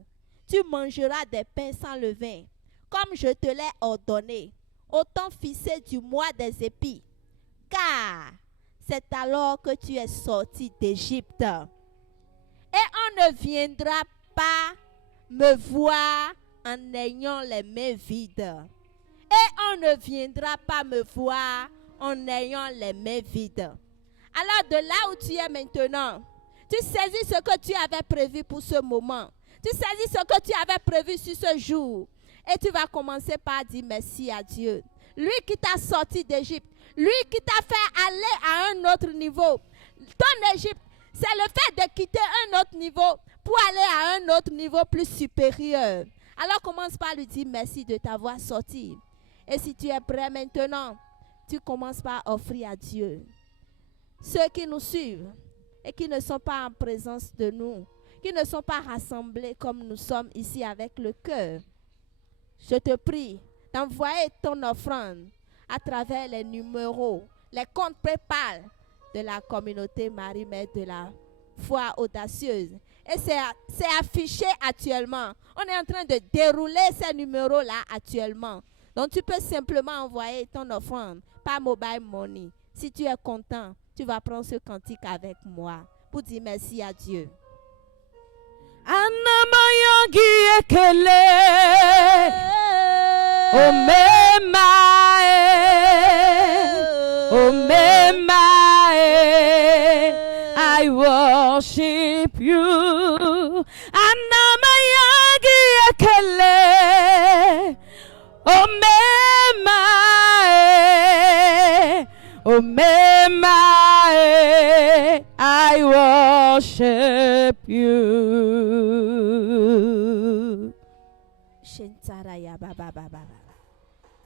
tu mangeras des pains sans levain, comme je te l'ai ordonné, au temps fixé du mois des épis, car c'est alors que tu es sorti d'Égypte. Et on ne viendra pas me voir en ayant les mains vides. Et on ne viendra pas me voir en ayant les mains vides. Alors de là où tu es maintenant, tu saisis ce que tu avais prévu pour ce moment. Tu saisis ce que tu avais prévu sur ce jour. Et tu vas commencer par dire merci à Dieu. Lui qui t'a sorti d'Égypte. Lui qui t'a fait aller à un autre niveau. Ton Égypte, c'est le fait de quitter un autre niveau pour aller à un autre niveau plus supérieur. Alors commence par lui dire merci de t'avoir sorti. Et si tu es prêt maintenant, tu commences par offrir à Dieu. Ceux qui nous suivent et qui ne sont pas en présence de nous, qui ne sont pas rassemblés comme nous sommes ici avec le cœur, je te prie d'envoyer ton offrande à travers les numéros, les comptes PayPal de la communauté Marie-Mère de la foi audacieuse. Et c'est affiché actuellement. On est en train de dérouler ces numéros-là actuellement. Donc tu peux simplement envoyer ton offrande par mobile money. Si tu es content, tu vas prendre ce cantique avec moi pour dire merci à Dieu. Anamayangi ekele omemae I worship you. Anamayangi ekele omemae I worship you. Shentaraya baba baba baba.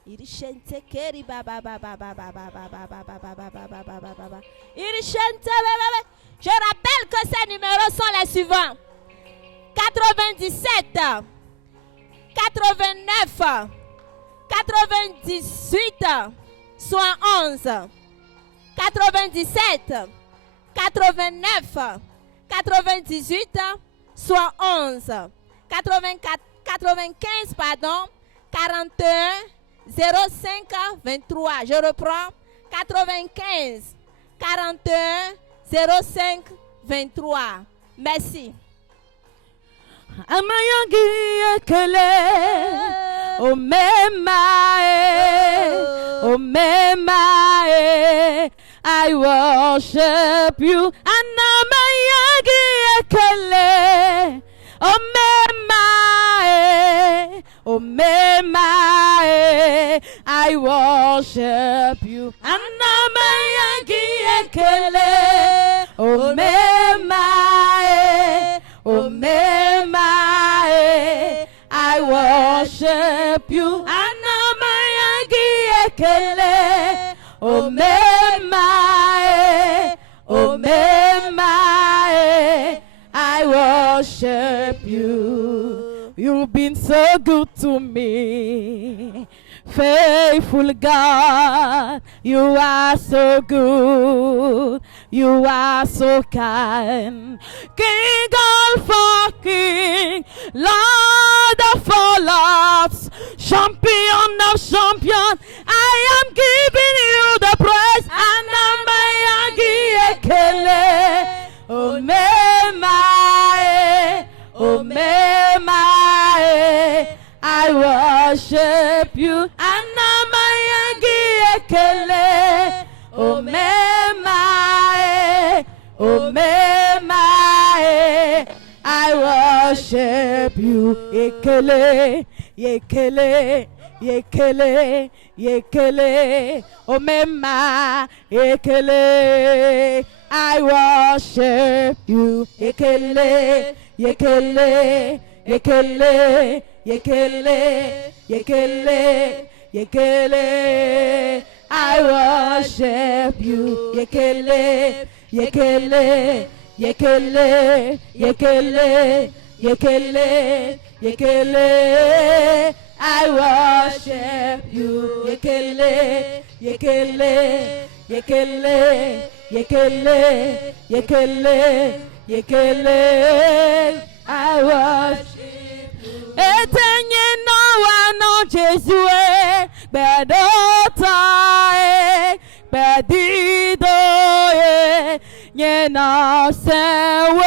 Irishente keri baba baba baba baba baba baba baba baba baba. Irishente baba. Je rappelle que ces numéros sont les suivants: 97, 89, 98, soit 11, 97, 89, 98, soit 11, 95, pardon, 41, 05, 23. Je reprends: 95, 41, 05, 23. Merci. Amayangi ekele omemae I worship you. Anamayagi ekele omemae I worship you. Anamayagi ekele omemae I worship you. Anamayagi ekele I worship you. You've been so good to me. Faithful God, you are so good, you are so kind. King of all kings, Lord of all lords, champion of champions, I am giving you the praise. Anamayagi ekele, omemae, I worship you. Anamayagi ekele, omemae, I worship you. Ekele, yekele, yekele, yekele, omema, ekele, I worship you. Ekele, yekele, yekele, yekele, yekele, yekele, I worship you. Yekele, yekele, yekele, yekele, yekele, yekele, I worship you. Yekele, yekele, yekele, yekele, yekele, yekele, I worship you. Etenye no wano Jesu bedota bedido nye na sewe